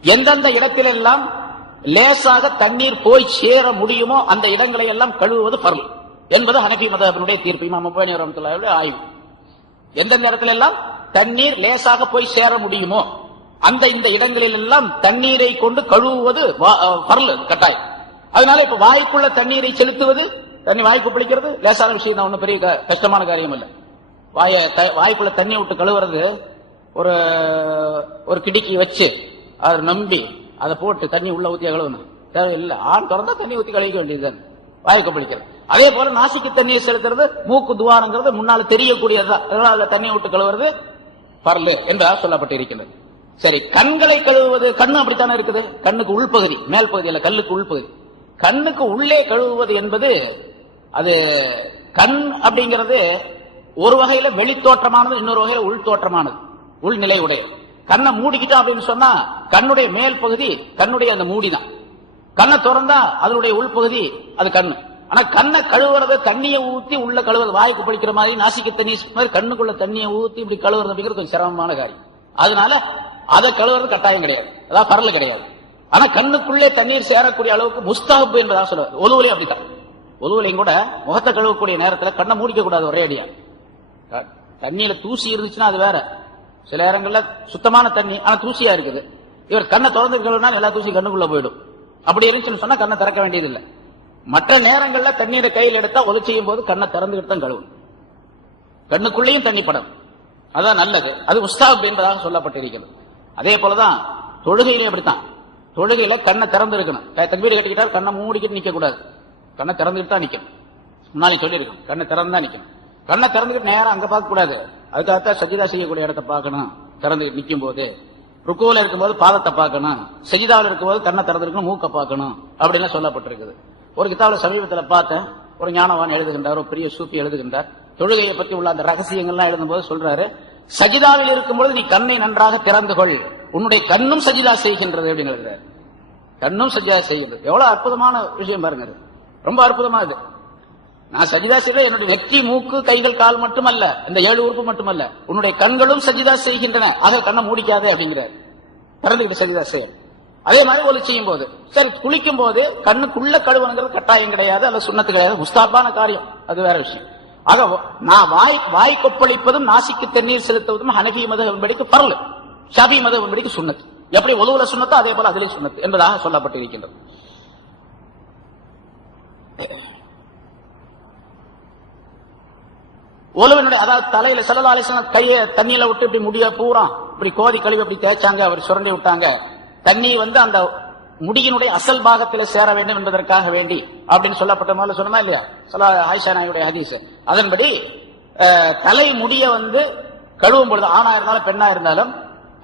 எந்தெந்த இடத்திலெல்லாம் லேசாக தண்ணீர் போய் சேர முடியுமோ அந்த இடங்களை எல்லாம் கழுவுவது ஃபர்ல் என்பது ஹனஃபி மذஹபினுடைய தீர்ப்பு. இமாம் முபானி ரஹ்மத்துல்லாஹி ஆய்வு. எந்தெந்த இடத்துல எல்லாம் தண்ணீர் லேசாக போய் சேர முடியுமோ அந்த இந்த இடங்களில் எல்லாம் தண்ணீரை கொண்டு கழுவுவது ஃபர்ல், கட்டாயம். அதனால இப்ப வாய்க்குள்ள தண்ணீரை செலுத்துவது, தண்ணி வாய்க்கு பிடிக்கிறது லேசான விஷயம் தான், ஒன்னும் பெரிய கஷ்டமான காரியம் இல்லை. வாய்க்குள்ள தண்ணி விட்டு கழுவுறது ஒரு கிடிக்கி வச்சு அதை நம்பி அதை போட்டு தண்ணி உள்ள ஊத்தி கழுவணும் தேவையில்லை. ஆண் திறந்தா தண்ணி ஊத்தி கழுவிக்க வேண்டியதுதான் வாய்க்கு பிடிக்கிறது. அதே போல நாசிக்கு தண்ணியை செலுத்துறது, மூக்கு துவாரங்கிறது முன்னால தெரியக்கூடியதுதான், அதனால தண்ணியை விட்டு கழுவுறது ஃபர்ல் என்பதாக சொல்லப்பட்டிருக்கிறது. சரி, கண்களை கழுவுவது, கண்ணு அப்படித்தானே இருக்குது, கண்ணுக்கு உள்பகுதி, மேல் பகுதி அல்ல, கல்லுக்கு உள்பகுதி. கண்ணுக்கு உள்ளே கழுவுவது என்பது அது கண் அப்படிங்கிறது ஒரு வகையில வெளித்தோற்றமானது, இன்னொரு வகையில உள்தோற்றமானது, உள்நிலை உடைய. கண்ணை மூடிக்கிட்டா அப்படின்னு சொன்னா கண்ணுடைய மேல் பகுதி கண்ணுடைய அந்த மூடிதான். கண்ணை திறந்தா அதனுடைய உள்பகுதி அது கண்ணு. ஆனா கண்ணை கழுவுறது, தண்ணியை ஊத்தி உள்ள கழுவுறது, வாய்க்கு பிடிக்கிற மாதிரி நாசிக்கு தண்ணி மாதிரி கண்ணுக்குள்ள தண்ணியை ஊத்தி இப்படி கழுவுறது அப்படிங்கிறது கொஞ்சம் சிரமமான காரியம். அதனால அதை கழுவுறது கட்டாயம் கிடையாது, அதான் பரல் கிடையாது. ஆனா கண்ணுக்குள்ளே தண்ணீர் சேரக்கூடிய அளவுக்கு முஸ்தஹப் என்பதாக சொல்லுவார். ஒலுவலி அப்படித்தான். ஒலுவலையும் கூட முகத்தை கழுவக்கூடிய நேரத்தில் கண்ணை மூடிக்க கூடாது ஒரே அடியா. தண்ணியில தூசி இருந்துச்சுன்னா அது வேற. சில நேரங்கள்ல சுத்தமான தண்ணி ஆனா தூசியா இருக்குது, இவர் கண்ணை திறந்து கழுவுனா எல்லா தூசி கண்ணுக்குள்ள போயிடும். அப்படி இருந்துச்சுன்னு சொன்னா கண்ணை திறக்க வேண்டியது இல்லை. மற்ற நேரங்கள்ல தண்ணீரை கையில் எடுத்தா ஒலி செய்யும் போது கண்ணை திறந்துகிட்டு தான் கழுவும், கண்ணுக்குள்ளேயும் தண்ணி படும், அதான் நல்லது. அது முஸ்தஹப் என்பதாக சொல்லப்பட்டிருக்கிறது. அதே போலதான் தொழுகையிலே அப்படித்தான். தொழுகையில கண்ணை திறந்து இருக்கணும். தக்பீர் கட்டிக்கிட்டால் கண்ணை மூடிக்கிட்டு நிக்க கூடாது, கண்ணை திறந்துகிட்டு தான் நிக்கணும். முன்னாடி சொல்லியிருக்கணும், கண்ணை திறந்து தான் நிக்கணும். கண்ணை திறந்துகிட்டு நேரம் அங்க பார்க்க கூடாது, அதுக்காகத்தான் சஜிதா செய்யக்கூடிய இடத்தை பார்க்கணும். திறந்துகிட்டு நிற்கும் போது, ருக்குவுல இருக்கும்போது பாதத்தை பார்க்கணும், சஜிதாவில் இருக்கும்போது கண்ணை திறந்துருக்கணும், மூக்க பார்க்கணும் அப்படின்லாம் சொல்லப்பட்டிருக்குது. ஒரு கிதாபுல சமீபத்தில் பார்த்தேன், ஒரு ஞானவான் எழுதுகின்றார், ஒரு பெரிய சூப்பி எழுதுகின்றார். தொழுகையை பற்றி உள்ள அந்த ரகசியங்கள்லாம் எழுதும்போது சொல்றாரு, சஜிதாவில் இருக்கும்போது நீ கண்ணை நன்றாக திறந்து கொள், உன்னுடைய கண்ணும் சஜிதா செய்கின்றது அப்படின்னு எழுதுறாரு. கண்ணும் சஜிதா செய்கின்றது, எவ்வளவு அற்புதமான விஷயம் பாருங்க, ரொம்ப அற்புதமானது. நான் சஜிதா செய்ய என்னுடைய நெற்றி, மூக்கு, கைகள், கால் மட்டுமல்ல, இந்த 7 உறுப்பு மட்டுமல்ல, உன்னுடைய கண்களும் சஜிதா செய்கின்றன, ஆக கண்ணை மூடிக்காதே அப்படிங்கிறார். திறந்துகிட்டு சஜிதா செய்ய. அதே மாதிரி ஒலு செய்யும் போது, சரி குளிக்கும் போது கண்ணுக்குள்ள கழுவணுங்கிறது கட்டாயம் கிடையாது, அல்ல சுண்ணத்து கிடையாது, முஸ்தாபான காரியம், அது வேற விஷயம். ஆக நான் வாய் கொப்பளிப்பதும் நாசிக்கு தண்ணீர் செலுத்துவதும் ஹனஃபி மதுஹபின்படிக்கு ஃபர்ல், ஷாஃபி மதுஹபின்படிக்கு சுன்னத். எப்படி ஒலுவுல சுன்னத்தோ அதே போல அதிலே சுன்னத் என்பதாக சொல்லப்பட்டிருக்கின்றது. ஒலுவினுடைய அதாவது தலையில ஸல்லல்லாஹு அலைஹி வஸல்லம் கையை தண்ணியில விட்டு இப்படி முடிய பூரா இப்படி கோதி கழுவி அப்படி தேய்ச்சாங்க, அவர் சுரண்டி விட்டாங்க. தண்ணி அந்த முடியினுடைய அசல் பாகத்திலே சேர வேண்டும் என்பதற்காக வேண்டி அப்படின்னு சொல்லப்பட்ட முதல்ல சொன்னமா இல்லையா ஆயிஷா நாயுடைய ஹதீஸ். அதன்படி தலை முடிய கழுவும் பொழுது ஆணா இருந்தாலும் பெண்ணா இருந்தாலும்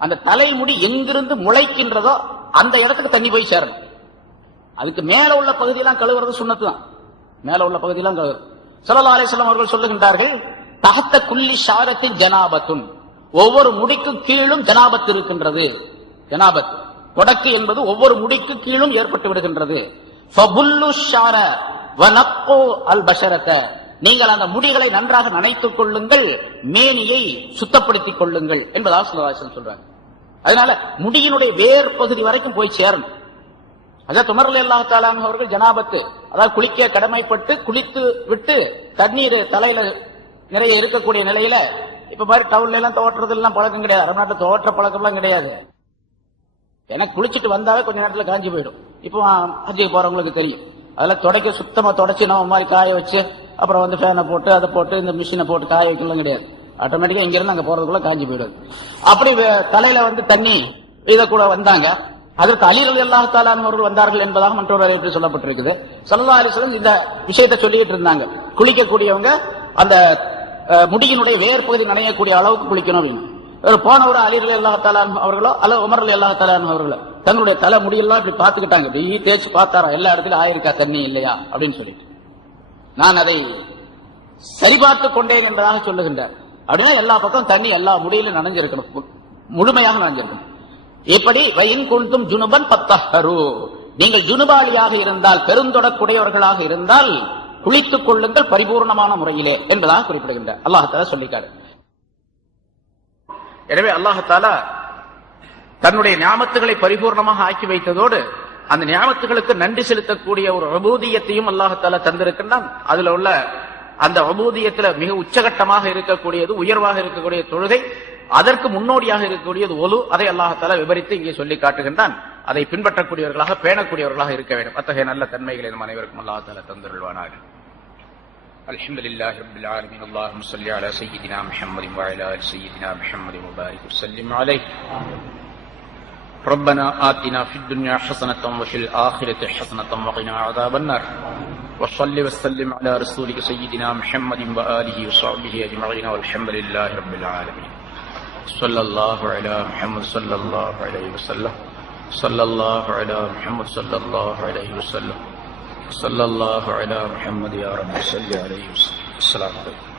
அந்த தலைமுடி எங்கிருந்து முளைக்கின்றதோ அந்த இடத்துக்கு தண்ணி போய் சேரணும். அதுக்கு மேல உள்ள பகுதியெல்லாம் கழுவுறது சுன்னத்து தான், மேல உள்ள பகுதியெல்லாம் கழுவுறது. ஸல்லல்லாஹு அலைஹி வஸல்லம் அவர்கள் சொல்லுகின்றார்கள், தஹத்த குல்லி ஷாரத்தின் ஜனாபத்துன், ஒவ்வொரு முடிக்கும் கீழும் ஜனாபத் இருக்கின்றது. ஜனாபத் கொடக்கு என்பது ஒவ்வொரு முடிக்கு கீழும் ஏற்பட்டு விடுகின்றது. ஃபபுல்லு ஷார வனக்கு அல் பஷரத, நீங்கள் அந்த முடிகளை நன்றாக நனைத்துக் கொள்ளுங்கள், மேனியை சுத்தப்படுத்திக் கொள்ளுங்கள் என்பதாக ஸல்லல்லாஹு அலைஹி வஸல்லம் சொல்றாங்க. அதனால முடியினுடைய வேர் பகுதி வரைக்கும் போய் சேரணும். அதாவது உமர் ரலியல்லாஹு தஆலா அன்ஹு அவர்கள் ஜனாபத்து அதாவது குளிக்க கடமைப்பட்டு குளித்து விட்டு தண்ணீர் தலையில நிறைய இருக்கக்கூடிய நிலையில இப்ப மாதிரி டவுன்ல எல்லாம் தோற்றுறது எல்லாம் பழக்கம் கிடையாது, அரபு நாட்டுல தோற்ற பழக்கம் எல்லாம் கிடையாது. எனக்கு குளிச்சுட்டு வந்தாவே கொஞ்ச நேரத்துல காஞ்சி போயிடும். இப்போ ஹஜ்ஜுக்கு போறவங்களுக்கு தெரியும், அதெல்லாம் துடைக்க சுத்தமா தொடச்சி நம்ம மாதிரி காய வச்சு அப்புறம் ஃபேனை போட்டு அதை போட்டு இந்த மிஷினை போட்டு காய வைக்கலாம் கிடையாது. ஆட்டோமேட்டிக்கா இங்க இருந்து அங்க போறதுக்குள்ள காஞ்சி போயிடுது. அப்படி தலையில தண்ணி இத கூட வந்தாங்க. அதற்கு அலி ரலியல்லாஹு தஆலா அவர்கள் வந்தார்கள் என்பதாக மற்றொரு அறிவிப்பில் சொல்லப்பட்டிருக்குது. ஸல்லல்லாஹு அலைஹி வஸல்லம் இந்த விஷயத்தை சொல்லிட்டு இருந்தாங்க, குளிக்கக்கூடியவங்க அந்த முடியினுடைய வேர் பகுதி நனையக்கூடிய அளவுக்கு குளிக்கணும் அப்படின்னு. போனவர் அலி ரலியல்லாஹு தஆலா அவர்களோ அல்ல உமர் ரலியல்லாஹு தஆலா அவர்களோ தங்களுடைய தலை முடியெல்லாம் இப்படி பார்த்துக்கிட்டாங்க, இப்படி தேய்ச்சி பார்த்தாரா எல்லா இடத்துலயும் ஆயிருக்கா தண்ணி இல்லையா அப்படின்னு சொல்லிட்டு. நான் அதை சரிபார்த்து கொண்டேன் என்பதாக சொல்லுகின்றார். அப்படின்னா எல்லா பக்கம் தண்ணி எல்லா முடியிலும் நனைஞ்சிருக்கணும், முழுமையாக நனைஞ்சிருக்கணும். எப்படி வயின் குன்தும் ஜுனுபன் பத்தஹரு, நீங்கள் ஜுனுபாலியாக இருந்தால் பெருந்தொடக்குடையவர்களாக இருந்தால் குளித்துக் கொள்ளுங்கள் பரிபூர்ணமான முறையிலே என்பதாக குறிப்பிடுகின்றார். அல்லாஹ் தஆலா சொல்லிக்காரு. எனவே அல்லாஹ் தஆலா தன்னுடைய நியாமத்துகளை பரிபூர்ணமாக ஆக்கி வைத்ததோடு அந்த நியாமத்துகளுக்கு நன்றி செலுத்தக்கூடிய ஒரு உபூதியத்தையும் அல்லாஹ் தஆலா தந்திருக்கின்றான். அதுல உள்ள அந்த உபூதியத்துல மிக உச்சகட்டமாக இருக்கக்கூடியது, உயர்வாக இருக்கக்கூடிய தொழுகை, அதற்கு முன்னோடியாக இருக்கக்கூடியது ஒலு. அதை அல்லாஹ் தஆலா விவரித்து இங்கே சொல்லி காட்டுகின்றான். அதை பின்பற்றக்கூடியவர்களாக பேணக்கூடியவர்களாக இருக்க வேண்டும். அத்தகைய நல்ல தன்மைகளை நம் அனைவருக்கும் அல்லாஹ் தஆலா தந்தருள்வானாக. அல்ஹம்துலில்லாஹி ரப்பில் ஆலமீன். அல்லாஹும்ம ஸல்லி அலா சய்யிதினா முஹம்மதின் வ அலா ஆலி சய்யிதினா முஹம்மதின் வ பாரிக் வஸல்லிம் அலைஹி. ربنا آتنا في الدنيا حسنة وفي الآخرة حسنة وقنا عذاب النار. وصل وسلم على رسولك سيدنا محمد وآله وصحبه أجمعين والحمد لله رب العالمين. صلى الله على محمد صلى الله عليه وسلم. صلى الله على محمد صلى الله عليه وسلم. صلى الله على محمد يا رب صل عليه وسلم. السلام عليكم.